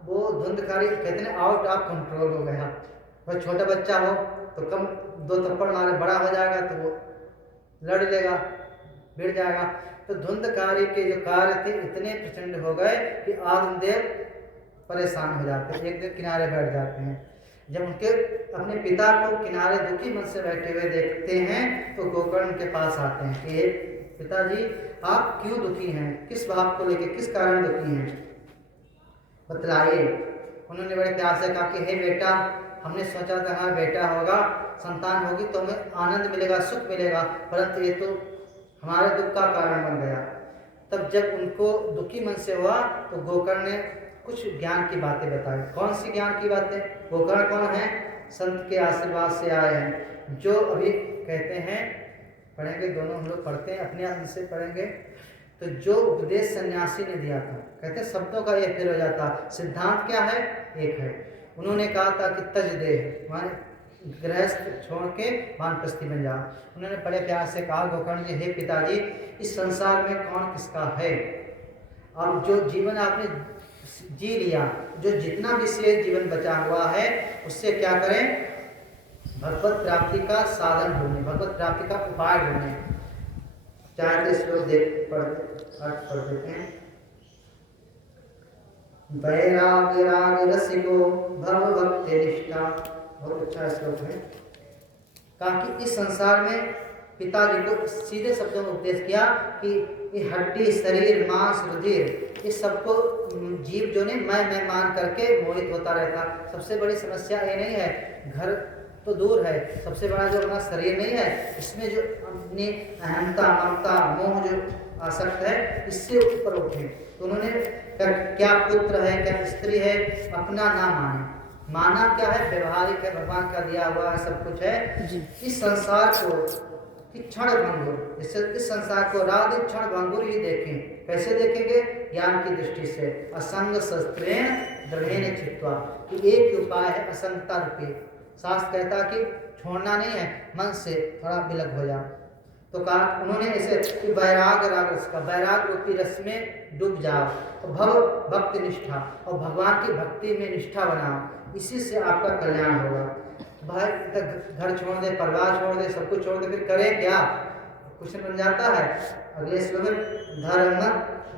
वो धुंधकारी कहते हैं आउट ऑफ कंट्रोल हो गया। वह छोटा बच्चा हो तो कम 2 थप्पड़ मारे, बड़ा हो जाएगा तो वो लड़ लेगा, भिड़ जाएगा। तो धुंधकारी के जो कार्य थे इतने प्रचंड हो गए कि आत्मदेव परेशान हो जाते हैं, एक दिन किनारे बैठ जाते हैं। जब उनके अपने पिता को किनारे दुखी मन से बैठे हुए देखते हैं तो गोकर्ण के पास आते हैं कि पिताजी आप क्यों दुखी हैं, किस बात को लेकर, किस कारण दुखी हैं, बतलाइए। उन्होंने बड़े प्यार से कहा कि हे बेटा, हमने सोचा था हमारा बेटा होगा, संतान होगी तो हमें आनंद मिलेगा, सुख मिलेगा, परंतु ये तो हमारे दुख का कारण बन गया। तब जब उनको दुखी मन से हुआ तो गोकर्ण ने कुछ ज्ञान की बातें बताई। कौन सी ज्ञान की बातें? गोकर्ण कौन है? संत के आशीर्वाद से आए हैं, जो अभी कहते हैं, पढ़ेंगे दोनों हम लोग पढ़ते हैं, अपने अंत से पढ़ेंगे। तो जो उपदेश सन्यासी ने दिया था, कहते हैं शब्दों का एक फिर हो जाता, सिद्धांत क्या है? एक है। उन्होंने कहा था कि तज दे, माने गृहस्थ छोड़ के वानप्रस्थी बन जा। उन्होंने बड़े प्यार से कहा गोकर्ण जी, हे पिताजी, इस संसार में कौन किसका है? अब जो जीवन आपने जी लिया, जो जितना भी शेष जीवन बचा हुआ है, उससे क्या करें? भगवत प्राप्ति का साधन ढूंढें, भगवत प्राप्ति का उपाय ढूंढें। चाहे तो श्लोक पढ़ देते हैं। वैराग्य राग रसिको भव भक्ति निष्ठा, बहुत अच्छा श्लोक है। कहा कि इस संसार में पिताजी को सीधे शब्दों में उपदेश किया कि ये हड्डी, शरीर, मांस, रुधिर, इस सबको जीव जो ने मैं मान करके मोहित होता रहता। सबसे बड़ी समस्या ये नहीं है, घर तो दूर है, सबसे बड़ा जो अपना शरीर नहीं है, इसमें जो अपनी अहंता, ममता, मोह जो आसक्त है, इससे ऊपर उठे। तो उन्होंने क्या पुत्र है, क्या स्त्री है, अपना ना माने। माना क्या है? व्यवहारिक है, भगवान का दिया हुआ है, सब कुछ है। इस संसार को क्षण भंगुर, इस संसार को राधे क्षण भंगुर ही देखें। कैसे देखेंगे? ज्ञान की दृष्टि से। असंग शस्त्रेण दृढ़ेन चित्वा, कि एक ही उपाय है असंगता रूपी। शास्त्र कहता कि छोड़ना नहीं है, मन से थोड़ा विलग हो जा। तो कहा उन्होंने ऐसे कि वैराग राग रस का, वैराग रूपी रस में डूब जाओ, और भव भक्ति निष्ठा, और भगवान की भक्ति में निष्ठा बनाओ, इसी से आपका कल्याण होगा। भाई घर छोड़ दे, परिवार छोड़ दे, सब कुछ छोड़ दे, फिर करें क्या? कुछ बन जाता है। अगले श्लोक में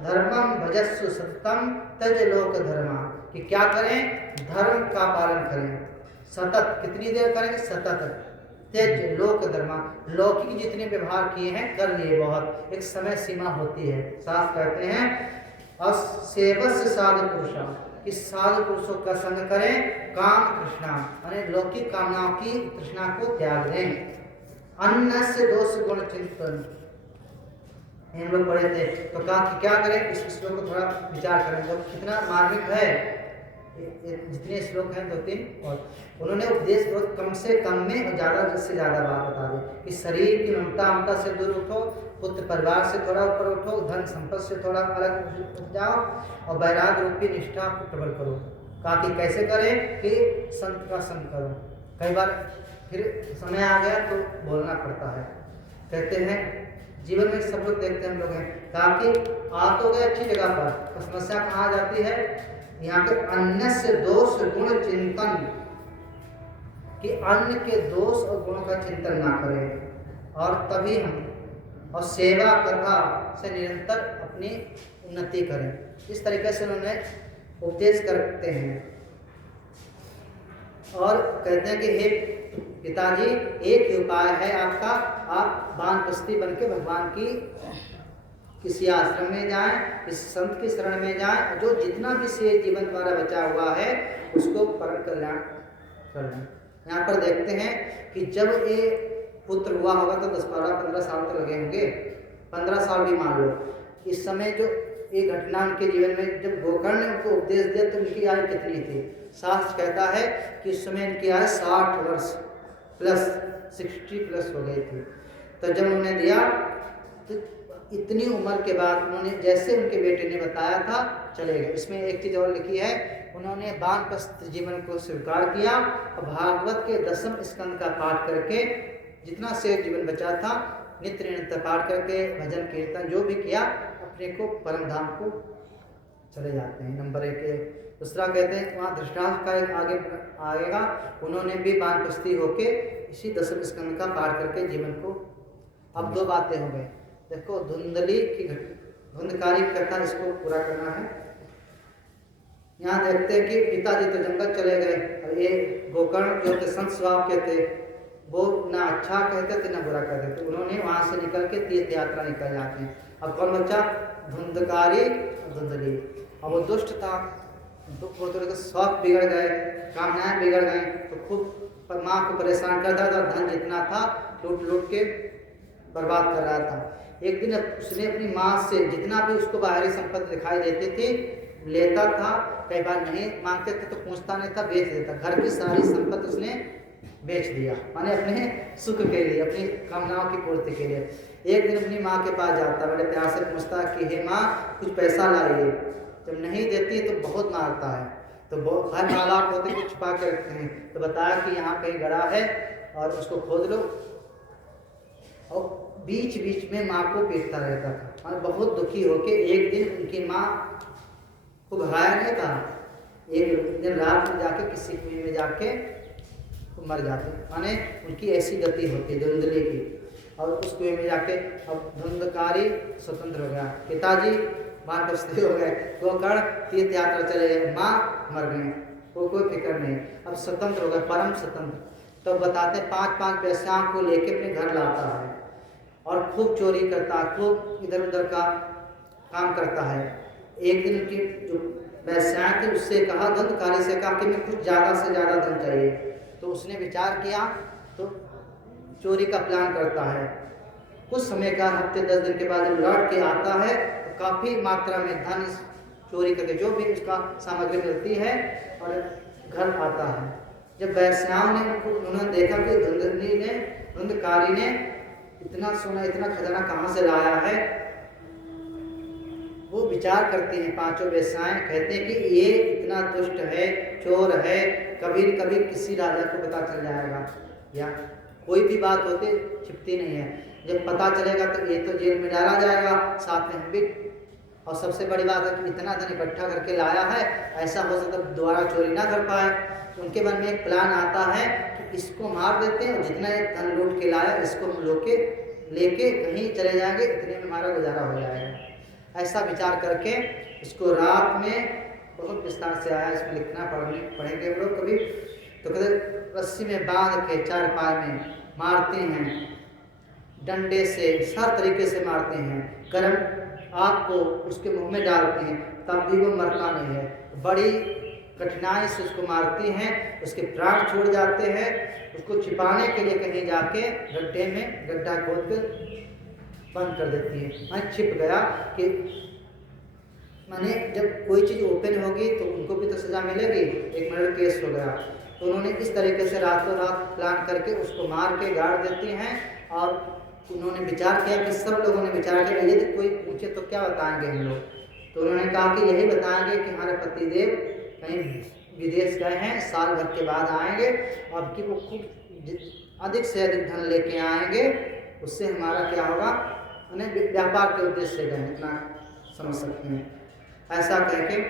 धर्मम भजस्सु सततम तज लोक धर्मा, कि क्या करें? धर्म का पालन करें सतत। कितनी देर करेंगे? सतत। तेज लोक धर्मा, लौकिक जितने व्यवहार किए हैं कर लिए, बहुत एक समय सीमा होती है। शास्त्र कहते हैं और सेवस्य साधु पुरुषा, कि साधु पुरुषों का संग करें, काम तृष्णा, यानी लौकिक कामनाओं की तृष्णा को त्याग दें। अन्न से दोष गुण चिंतन, हम लोग पढ़े थे। तो कहा कि क्या करें? इस श्लोक को थोड़ा विचार करें, तो कितना मार्मिक है। जितने श्लोक हैं 2-3, और उन्होंने उपदेश बहुत कम से कम में और ज़्यादा से ज़्यादा बात बता दी कि शरीर की ममता से दूर उठो, पुत्र परिवार से थोड़ा ऊपर उठो, धन संपत्ति से थोड़ा अलग उठ जाओ, और वैराग रूपी निष्ठा को प्रबल करो। कहा कि कैसे करें? कि संत का संग करो। कई बार फिर समय आ गया तो बोलना पड़ता है। कहते हैं जीवन में सब लोग देखते हैं, हम लोग हैं। कहा कि आ तो गए अच्छी जगह पर, तो समस्या कहाँ आ जाती है? यहाँ के अन्न से दोष गुण चिंतन, कि अन्न के दोष और गुणों का चिंतन ना करें, और तभी हम और सेवा कथा से निरंतर अपनी उन्नति करें। इस तरीके से उन्होंने उपदेश करते हैं और कहते हैं कि हे पिताजी, एक ही उपाय है आपका, आप वानप्रस्थी बन के भगवान की किसी आश्रम में जाएं, किसी संत की शरण में जाएं, और जो जितना भी शेष जीवन द्वारा बचा हुआ है उसको परम कल्याण कर लें। यहाँ पर देखते हैं कि जब ये पुत्र हुआ होगा तो 10-12-15 साल तो लगे होंगे, 15 साल भी मान लो। इस समय जो ये घटना उनके जीवन में जब गोकर्ण ने उनको उपदेश दिया तो उनकी आयु कितनी थी? शास्त्र कहता है कि इस समय इनकी आयु 60 वर्ष प्लस 60 प्लस हो गई थी। तो जब उन्होंने दिया तो इतनी उम्र के बाद उन्होंने जैसे उनके बेटे ने बताया था चले गए। इसमें एक चीज़ और लिखी है, उन्होंने वानप्रस्थ जीवन को स्वीकार किया और भागवत के 10वें स्कंद का पाठ करके जितना शेष जीवन बचा था नित्य नित्य पाठ करके भजन कीर्तन जो भी किया अपने को परम धाम को चले जाते हैं। नंबर 1। दूसरा कहते हैं वहाँ धृतराष्ट्र का एक आगे आएगा, उन्होंने भी वानप्रस्थी होके इसी 10वें स्कंद का पाठ करके जीवन को। अब 2 बातें हो गई। देखो धुंधली की धुंधकारी कथा इसको पूरा करना है। यहाँ देखते हैं कि पिताजी तो जंगल चले गए और ये गोकर्ण जो थे संत स्वभाव के थे, वो ना अच्छा कहते थे ना बुरा कहते थे। उन्होंने वहाँ से निकल के तीर्थ यात्रा निकल जाते हैं। अब कौन बच्चा? धुंधकारी और धुंधली। अब वो दुष्ट था, वो तो शौक बिगड़ गए, कामनाएं बिगड़ गई, तो खूब माँ को परेशान करता था। धन जितना था लूट लूट के बर्बाद कर रहा था। एक दिन उसने अपनी माँ से जितना भी उसको बाहरी संपत्ति दिखाई देती थी लेता था, कई बार नहीं मांगते थे तो पूछता नहीं था, बेच देता। घर की सारी संपत्ति उसने बेच दिया, माने अपने सुख के लिए, अपनी कामनाओं की पूर्ति के लिए। एक दिन अपनी माँ के पास जाता, बड़े प्यार से पूछता कि हे माँ कुछ पैसा लाइए। जब नहीं देती तो बहुत मारता है, तो हर माँ बाप होते कुछ छुपा के रखते हैं। तो बताया कि यहाँ कहीं गड़ा है और उसको खोद लो। और बीच बीच में माँ को पीटता रहता था और बहुत दुखी होके एक दिन उनकी माँ को भगाया नहीं था, एक दिन रात में जाके किसी कुएं में जाके मर जाते, माने उनकी ऐसी गति होती है धुंधली की। और उस कुएं में जाके अब धुंधकारी स्वतंत्र हो गया, पिताजी वानप्रस्थी हो गए, गोकर्ण तीर्थ यात्रा चले गए, माँ मर गई, वो कोई फिक्र नहीं, अब स्वतंत्र हो गए, परम स्वतंत्र। तो बताते 5-5 वेश्याओं को लेके अपने घर लाता है और खूब चोरी करता है, खूब इधर उधर का काम करता है। एक दिन उनकी जो वेश्याएं थी उससे कहा, धुंधकारी से कहा कि मैं कुछ ज़्यादा से ज़्यादा धन चाहिए। तो उसने विचार किया तो चोरी का प्लान करता है। कुछ समय का हफ्ते 10 दिन के बाद जब लौट के आता है तो काफ़ी मात्रा में धन चोरी करके जो भी उसका सामग्री मिलती है और घर आता है। जब वेश्याओं ने उन्होंने देखा कि धुंधकारी ने इतना सोना इतना खजाना कहाँ से लाया है, वो विचार करते हैं, 5 वेश्याएं कहते हैं कि ये इतना दुष्ट है, चोर है, कभी न कभी किसी राजा को पता चल जाएगा, या कोई भी बात होती छिपती नहीं है, जब पता चलेगा तो ये तो जेल में डाला जाएगा, साथ में हम भी। और सबसे बड़ी बात है कि इतना धन इकट्ठा करके लाया है, ऐसा हो सकता है दोबारा चोरी ना कर पाए। तो उनके मन में एक प्लान आता है कि इसको मार देते हैं और जितना धन लूट के लाया इसको हम लोग के लेके कहीं चले जाएंगे, इतने में हमारा गुजारा हो जाएगा। ऐसा विचार करके इसको रात में बहुत विस्तार से आया, इसमें लिखना पढ़ेंगे हम लोग कभी। तो कहते रस्सी में बांध के चारपाई में मारते हैं, डंडे से हर तरीके से मारते हैं, गर्म आग को उसके मुंह में डालते हैं, तब भी वो मरता नहीं है। बड़ी कठिनाई से उसको मारती हैं, उसके प्राण छोड़ जाते हैं। उसको छिपाने के लिए कहीं जाके गड्ढे में गड्ढा खोद कर बंद कर देती है। मैं छिप गया कि माने जब कोई चीज़ ओपन होगी तो उनको भी तो सज़ा मिलेगी, एक मर्डर केस हो गया। तो उन्होंने इस तरीके से रातों रात प्लान करके उसको मार के गाड़ देती हैं। और उन्होंने विचार किया कि सब लोगों ने विचार किया यदि कोई पूछे तो क्या बताएंगे हम लोग। तो उन्होंने कहा कि यही बताएंगे कि हमारे पतिदेव कहीं विदेश गए हैं, साल भर के बाद आएंगे, अब कि वो खूब अधिक से अधिक धन लेके आएंगे, उससे हमारा क्या होगा, उन्हें व्यापार के उद्देश्य से गए, इतना समझ सकते हैं। ऐसा कह के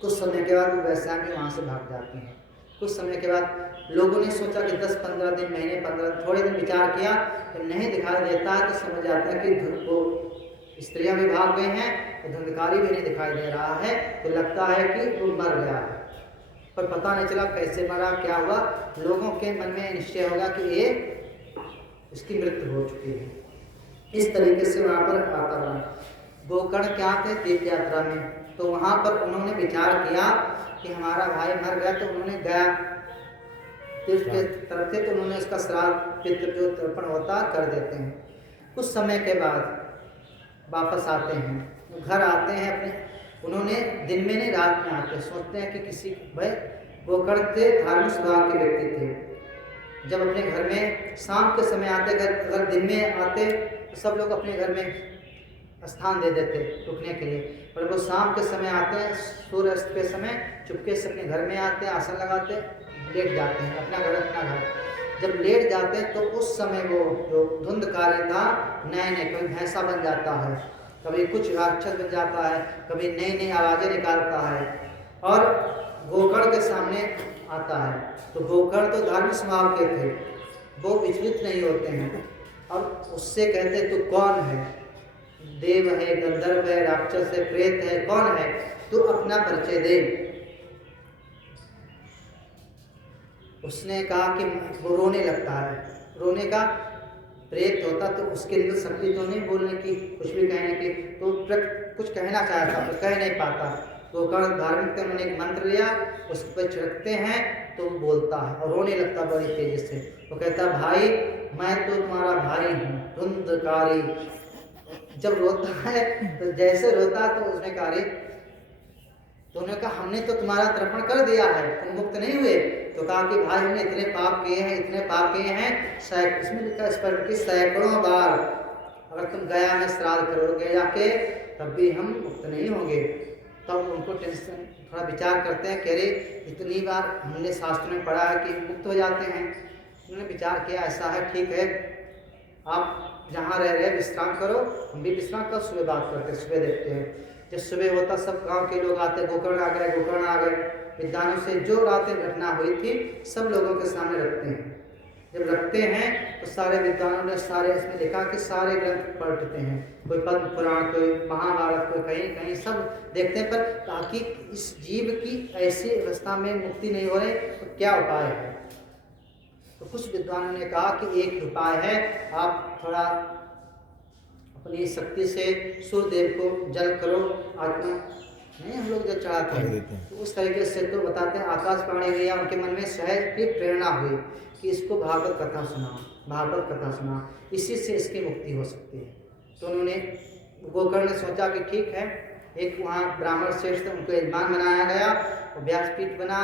कुछ समय के बाद वो वैसा भी वहाँ से भाग जाती हैं। कुछ समय के बाद लोगों ने सोचा कि 10-15 दिन, महीने 15 थोड़े दिन विचार किया, जब नहीं दिखाई देता है तो समझ आता है कि वो स्त्रियां भी भाग गई हैं और धुंधकारी भी नहीं दिखाई दे रहा है, तो लगता है कि वो मर गया है, पर पता नहीं चला कैसे मरा, क्या हुआ। लोगों के मन में निश्चय होगा कि ये इसकी मृत्यु हो चुकी है। इस तरीके से वहाँ पर वातावरण गोकर्ण क्या थे तीर्थ यात्रा में, तो वहाँ पर उन्होंने विचार किया कि हमारा भाई मर गया, तो उन्होंने गया तीर्थ के तरफ थे, तो उन्होंने उसका श्राद्ध पितृ जो तर्पण होता कर देते हैं। कुछ समय के बाद वापस आते हैं, घर आते हैं अपने, उन्होंने दिन में नहीं रात में आते, सोचते हैं कि किसी भाई गोकर्ण थे धार्मिक स्वभाव के व्यक्ति थे, जब अपने घर में शाम के समय आते, अगर दिन में आते तो सब लोग अपने घर में स्थान दे देते रुकने के लिए, पर वो शाम के समय आते हैं, सूर्यास्त के समय चुपके से अपने घर में आते हैं, आसन लगाते, लेट जाते हैं अपना घर अपना घर। जब लेट जाते हैं तो उस समय वो जो धुंधकारी था नए नए कभी भैंसा बन जाता है, कभी कुछ राक्षस बन जाता है, कभी नई नई आवाज़ें निकालता है और गोकर्ण के सामने आता है। तो गोकर्ण तो धार्मिक स्वभाव के थे, वो विचलित नहीं होते हैं और उससे कहते तू कौन है, देव है, गंधर्व है, राक्षस है, प्रेत है, कौन है, तू अपना परिचय दे। उसने कहा कि वो रोने लगता है, रोने का प्रेत होता तो उसके लिए शक्ति तो नहीं बोलने की, कुछ भी कहने की, तो कुछ कहना चाहता पर कह नहीं पाता। तो धार्मिक उन्होंने एक मंत्र लिया, उस पर छिड़कते हैं तो वो बोलता है और रोने लगता बड़ी तेजी से। वो कहता भाई मैं तो तुम्हारा भाई हूँ धुंधकारी। जब रोता है तो जैसे रोता तो उसने कहा अरे, तो उन्होंने कहा हमने तो तुम्हारा तर्पण कर दिया है, तुम मुक्त नहीं हुए। तो कहा कि भाई हमने इतने पाप किए हैं, इतने पाप किए हैं, इसमें लिखा इस पर कि सैकड़ों बार अगर तुम गया में श्राद्ध करोगे जाके तब भी हम मुक्त नहीं होंगे। तब उनको टेंशन, थोड़ा विचार करते हैं कि अरे इतनी बार हमने शास्त्रों में पढ़ा है कि मुक्त हो जाते हैं। उन्होंने विचार किया ऐसा है, ठीक है आप जहाँ रह रहे विश्राम करो, हम भी विश्राम कर सुबह बात करते हैं, सुबह देखते हैं। जब सुबह होता सब गांव के लोग आते, गोकर्ण आ गए, विद्वानों से जो रातें घटना हुई थी सब लोगों के सामने रखते हैं। जब रखते हैं तो सारे विद्वानों ने सारे इसमें लिखा कि सारे ग्रंथ पढ़ते हैं, कोई पद्म पुराण, कोई महाभारत, कोई कहीं कहीं सब देखते हैं, पर ताकि इस जीव की ऐसी अवस्था में मुक्ति नहीं हो रही तो क्या उपाय है। तो कुछ विद्वानों ने कहा कि एक उपाय है, आप थोड़ा अपनी शक्ति से सूर्यदेव को जल करो, आत्मा नहीं हम लोग जब चढ़ाते हैं तो उस तरीके से तो बताते हैं। आकाशवाणी हुई, उनके मन में सहज की प्रेरणा हुई कि इसको भागवत कथा सुनाओ, भागवत कथा सुनाओ, इसी से इसकी मुक्ति हो सकती है। तो उन्होंने गोकर्ण ने सोचा कि ठीक है, एक वहाँ ब्राह्मण श्रेष्ठ उनको यजमान बनाया गया, व्यासपीठ बना,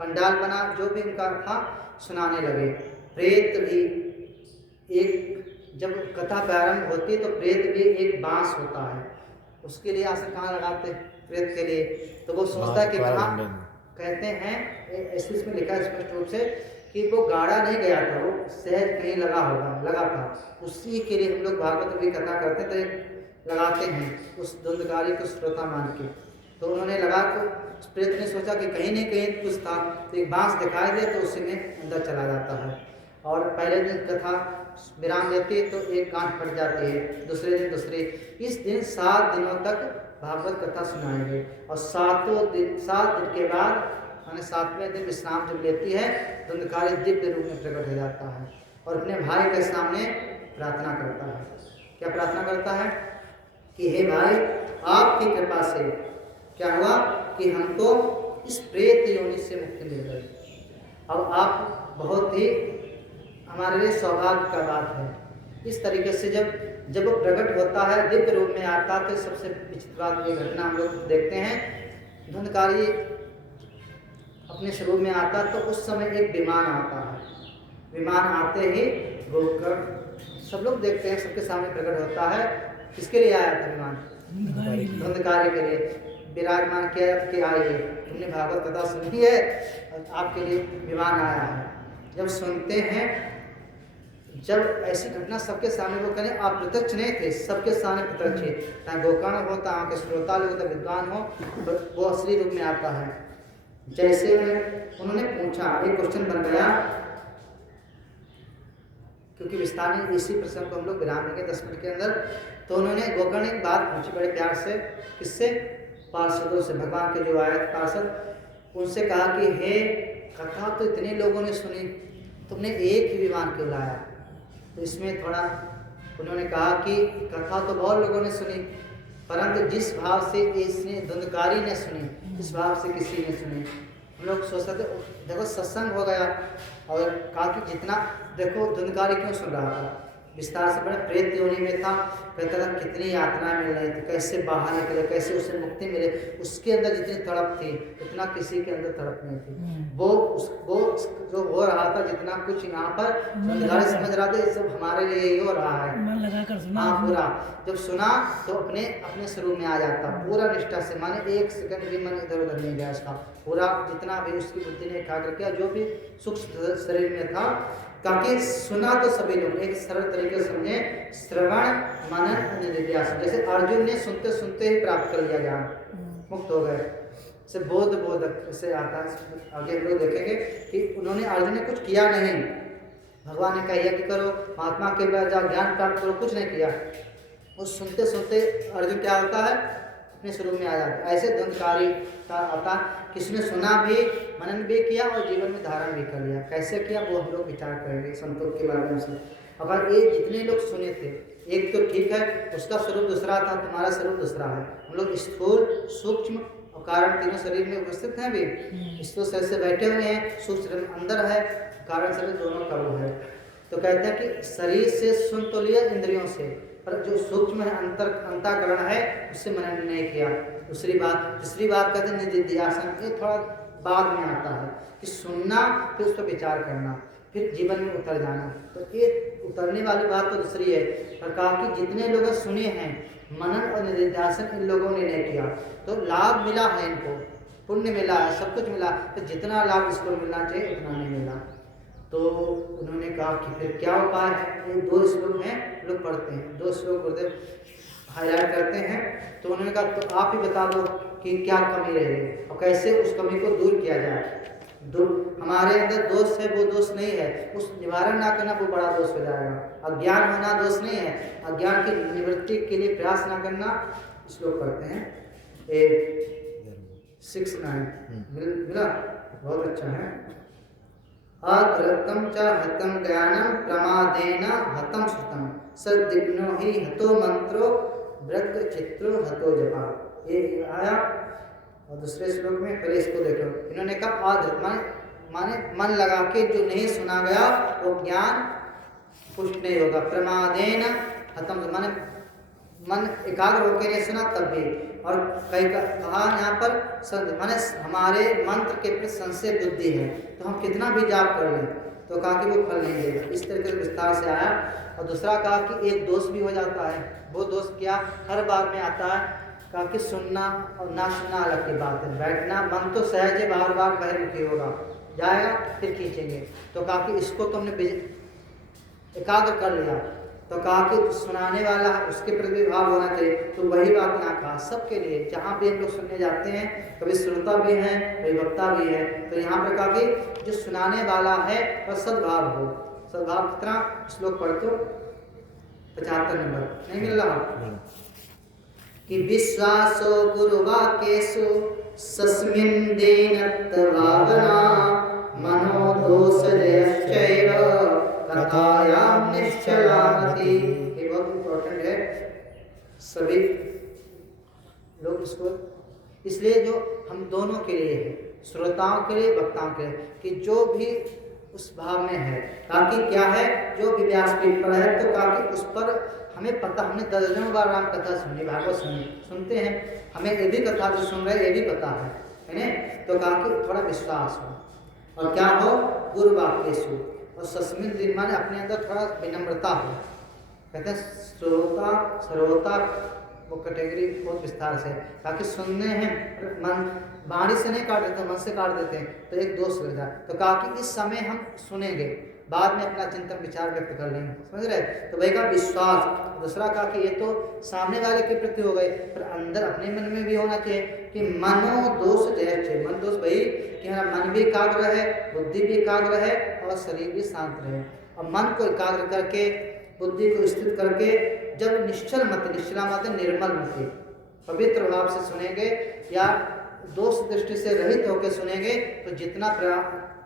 पंडाल बना, जो भी उनका था सुनाने लगे। प्रेत भी एक, जब कथा प्रारंभ होती तो प्रेत भी एक बांस होता है, उसके लिए आसन कहाँ लगाते प्रेत के लिए, तो वो सोचता है कि कहाँ, कहते हैं इसमें लिखा है स्पष्ट रूप से कि वो गाड़ा नहीं गया था, वो सहज कहीं लगा था, उसी के लिए हम लोग भागवत की कथा करते तो लगाते हैं उस धुंधकारी को श्रोता मान के। तो उन्होंने लगा, तो प्रेत ने सोचा कि कहीं नहीं कहीं कुछ था, तो एक बांस दिखाई दे तो उसी में अंदर चला जाता है। और पहले दिन कथा विराम देती है तो एक गांठ फट जाती है, दूसरे दिन दूसरी, इस दिन 7 दिनों तक भागवत कथा सुनाएंगे। और 7 दिन के बाद माने 7वें दिन विश्राम जब लेती है धुंधकारी दिव्य रूप में प्रकट हो जाता है और अपने भाई के सामने प्रार्थना करता है। क्या प्रार्थना करता है कि हे भाई, आपकी कृपा से क्या हुआ कि हमको इस प्रेत योनि से मुक्ति मिल गई, और आप बहुत ही हमारे लिए सौभाग्य का बात है। इस तरीके से जब वो प्रकट होता है दिव्य रूप में आता है, तो सबसे विचित्र बात ये घटना हम लोग देखते हैं। धुंधकारी अपने स्वरूप में आता तो उस समय एक विमान आता है, विमान आते ही गोकर्ण सब लोग देखते हैं, सबके सामने प्रकट होता है। किसके लिए आया था विमान? धुंधकारी के लिए विराजमान किया कि आइए, तुमने भागवत कथा सुनी है और आपके लिए विमान आया है। जब सुनते हैं, जब ऐसी घटना सबके सामने, वो करें आप प्रत्यक्ष नहीं थे, सबके सामने प्रत्यक्ष है, चाहे गोकर्ण हो, चाहे के श्रोता लोग, तो विद्वान हो, तो वो असली रूप में आता है। जैसे उन्होंने पूछा, एक क्वेश्चन बन गया, क्योंकि विस्तार में इसी प्रश्न को हम लोग विराम देंगे 10 मिनट के अंदर। तो उन्होंने गोकर्ण एक बात पूछी बड़े प्यार से, किससे? पार्षदों से, भगवान के जो आए पार्षद, उनसे कहा कि हे, कथा तो इतने लोगों ने सुनी, तुमने एक ही विमान क्यों लाया? तो इसमें थोड़ा उन्होंने कहा कि कथा तो बहुत लोगों ने सुनी, परंतु जिस भाव से इसने धुंधकारी ने सुनी, इस भाव से किसी ने सुनी। हम लोग सोचते थे देखो सत्संग हो गया और कहा कि जितना देखो धुंधकारी क्यों सुन रहा था, विस्तार से बड़े प्रेत योनि में था, कहता था कितनी यातनाएं मिल रही थी, कैसे बाहर निकले, कैसे उसे मुक्ति मिले, उसके अंदर जितनी तड़प थी उतना किसी के अंदर तड़प नहीं थी। वो जो हो रहा था जितना कुछ यहाँ पर धुंधकारी समझ रहा था ये सब हमारे लिए ही हो रहा है। मन लगा कर सुना। हाँ पूरा जब सुना तो अपने अपने स्वरूप में आ जाता पूरा निष्ठा से, माने एक सेकंड भी मन इधर उधर नहीं गया उसका, पूरा जितना भी उसकी बुद्धि ने एकाग्र किया जो भी सूक्ष्म शरीर में था। ताकि सुना तो सभी लोग एक सरल तरीके से समझे, श्रवण मनन निधिध्यासन, जैसे अर्जुन ने सुनते सुनते ही प्राप्त कर लिया ज्ञान, मुक्त हो गए। से बोधक से आता है, आगे हम लोग देखेंगे कि उन्होंने अर्जुन ने कुछ किया नहीं, भगवान ने कहा कि करो महात्मा के बाद जाओ ज्ञान प्राप्त करो, कुछ नहीं किया। उस सुनते सुनते अर्जुन क्या होता है अपने स्वरूप में आ जाता है। ऐसे धुंधकारी का आता, किसने सुना भी मनन भी किया और जीवन में धारण भी कर लिया। कैसे किया वो हम लोग विचार करेंगे संतों के माध्यम से। अगर ये जितने लोग सुने थे, एक तो ठीक है उसका स्वरूप दूसरा था, तुम्हारा स्वरूप दूसरा है। हम लोग स्थूल सूक्ष्म और कारण तीनों शरीर में उपस्थित हैं भी, स्थूल शरीर से बैठे हुए हैं, सूक्ष्म शरीर अंदर है, कारण शरीर दोनों का वो है। तो कहते हैं कि शरीर से सुन तो लिया इंद्रियों से, पर जो सूक्ष्म है अंतःकरण है उससे मनन नहीं किया। तीसरी बात कहते हैं निधिध्यासन, ये थोड़ा बाद में आता है कि सुनना फिर उस पर विचार करना फिर जीवन में उतर जाना। तो ये उतरने वाली बात तो दूसरी है, पर कहा कि जितने लोग सुने हैं मनन और निधिध्यासन इन लोगों ने नहीं किया तो लाभ मिला है, इनको पुण्य मिला है, सब कुछ मिला, तो जितना लाभ इसको मिलना चाहिए उतना नहीं मिला। तो उन्होंने कहा कि फिर क्या उपाय है। ये 2 श्लोक में लोग पढ़ते हैं, 2 श्लोक गुरुदेव हाईलाइट करते हैं। तो उन्होंने कहा तो आप ही बता दो कि क्या कमी रही और कैसे उस कमी को दूर किया जाए। हमारे अंदर दोष है वो दोष नहीं है, उस निवारण ना करना वो बड़ा दोष हो जाएगा। अज्ञान होना दोष नहीं है, अज्ञान की निवृत्ति के लिए प्रयास ना करना। श्लोक पढ़ते हैं 6-9 मिला, बहुत अच्छा है। अधृतं च हतं ज्ञानं प्रमादेन हतं श्रुतं सद्विघ्नो हि हतो मंत्रो व्रत चित्रो हतो जपा। ये आया। और दूसरे श्लोक में पहले इसको देखो, इन्होंने कहा अधृत माने मन लगा के जो नहीं सुना गया वो ज्ञान पुष्ट नहीं होगा। प्रमादेन हतं माने मन एकाग्र होकर नहीं सुना तब भी। और कई कहा यहाँ पर माने हमारे मंत्र के प्रति संशय बुद्धि है, तो हम कितना भी जाप कर लें तो कहा कि वो फल नहीं देगा। इस तरीके से विस्तार से आया। और दूसरा कहा कि एक दोष भी हो जाता है, वो दोष क्या हर बार में आता है, कहा कि सुनना और ना सुनना अलग की बात है। बैठना मन तो सहज है, बार बार बहिर्मुखी होगा, जाएगा फिर खींचेंगे। तो कहा कि इसको तो हमने एकाग्र कर लिया, तो कहा कि सुनाने वाला उसके प्रति भी भाव होना चाहिए। तो वही बात यहाँ कहा सबके लिए, जहाँ भी हम लोग सुनने जाते हैं, कभी श्रोता भी हैं कभी वक्ता भी है, तो यहाँ पर कहा कि जो सुनाने वाला है वह सद्भाव हो। सद्भाव कितना श्लोक पढ़ तो 75 नंबर नहीं मिल रहा कि विश्वासो गुरुवाक्येषु सस्मिन् देनत्त भावना मनो दोषजयश्चैव कथायां निश्चलामति। ये बहुत इम्पोर्टेंट है, सभी लोग इसको इसलिए जो हम दोनों के लिए है, श्रोताओं के लिए वक्ताओं के लिए, कि जो भी उस भाव में है, ताकि क्या है जो भी व्यासपीठ पर है तो ताकि उस पर हमें पता, हमने दर्जनों बार राम कथा सुनी, भागवत सुनते हैं, हमें ये भी कथा जो सुन रहे ये भी पता है ना, तो कहा कि थोड़ा विश्वास हो और क्या हो गुरु वाक्येषु और सस्मिन दिन माने अपने अंदर थोड़ा विनम्रता हो। कहते हैं श्रोता वो कैटेगरी बहुत विस्तार से, ताकि सुनने हैं मन वाणी से नहीं काट देते, मन से काट देते हैं तो एक दोष लग जाए। तो कहा कि इस समय हम सुनेंगे, बाद में अपना चिंतन विचार व्यक्त कर लेंगे, समझ रहे। तो वही का विश्वास। दूसरा कहा कि ये तो सामने वाले के प्रति हो गए, पर अंदर अपने मन में भी होना चाहिए कि मनो दोष जय। मन दोष वही कि हमारा मन भी एकाग्र है, बुद्धि भी एकाग्र है और शरीर भी शांत रहे। और मन को एकाग्र करके बुद्धि को स्थित करके जब निश्चल मत, निश्चला मत निर्मल मत, पवित्र भाव से सुनेंगे या दोष दृष्टि से रहित होकर सुनेंगे तो जितना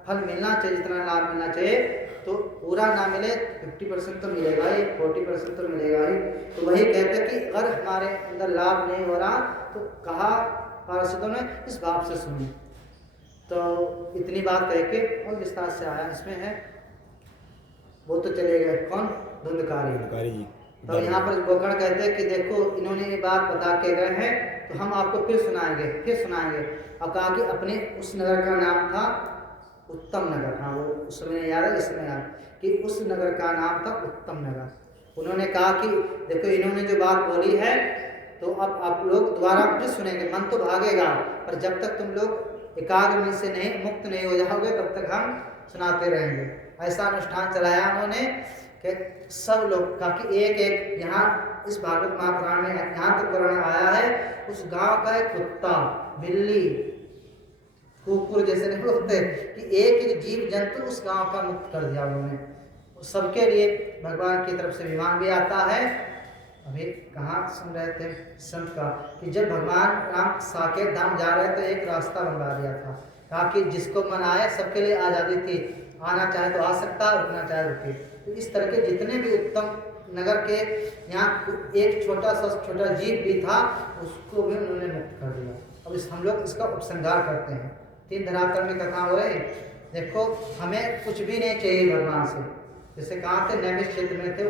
फल मिलना चाहिए, जितना लाभ मिलना चाहिए, तो पूरा ना मिले 50% तो मिलेगा ही, 40% तो मिलेगा ही। तो वही कहते हैं कि अगर हमारे अंदर लाभ नहीं हो रहा तो कहा पार्षदों ने इस भाव से सुनी। तो इतनी बात कह के और विस्तार से आया इसमें है, वो तो चले गए कौन, धुंधकारी कारी जी। तो यहाँ पर गोकर्ण कहते हैं कि देखो इन्होंने ये बात बता के गए हैं तो हम आपको फिर सुनाएंगे, फिर सुनाएंगे। और कहा कि अपने उस नगर का नाम था उत्तम नगर, हाँ वो उस समय याद है, इसमें याद कि उस नगर का नाम था उत्तम नगर। उन्होंने कहा कि देखो इन्होंने जो बात बोली है तो अब आप लोग दोबारा फिर सुनेंगे, मन तो भागेगा पर जब तक तुम लोग एकाग्र मन से नहीं मुक्त नहीं हो जाओगे तब तक हम सुनाते रहेंगे। ऐसा अनुष्ठान चलाया उन्होंने कि सब लोग का कि एक एक यहाँ इस भागवत महापुराण में यहाँ तक वर्णन आया है, उस गांव का एक कुत्ता बिल्ली कुकुर जैसे नहीं बोलते कि एक एक जीव जंतु उस गांव का मुक्त कर दिया उन्होंने। सबके लिए भगवान की तरफ से विमान भी आता है। अभी कहाँ सुन रहे थे संत का कि जब भगवान राम साकेत धाम जा रहे तो एक रास्ता बनवा दिया था, कहा कि जिसको मन आए सबके लिए आज़ादी थी, आना चाहे तो आ सकता, रुकना चाहे रुके। तो इस तरह के जितने भी उत्तम नगर के यहाँ एक छोटा जीव भी था उसको भी उन्होंने मुक्त कर दिया। अब हम लोग इसका उपसंहार करते हैं। 3 धरातल में कथा हो रही, देखो हमें कुछ भी नहीं चाहिए भगवान से, जैसे कहा थे नैमिष क्षेत्र में थे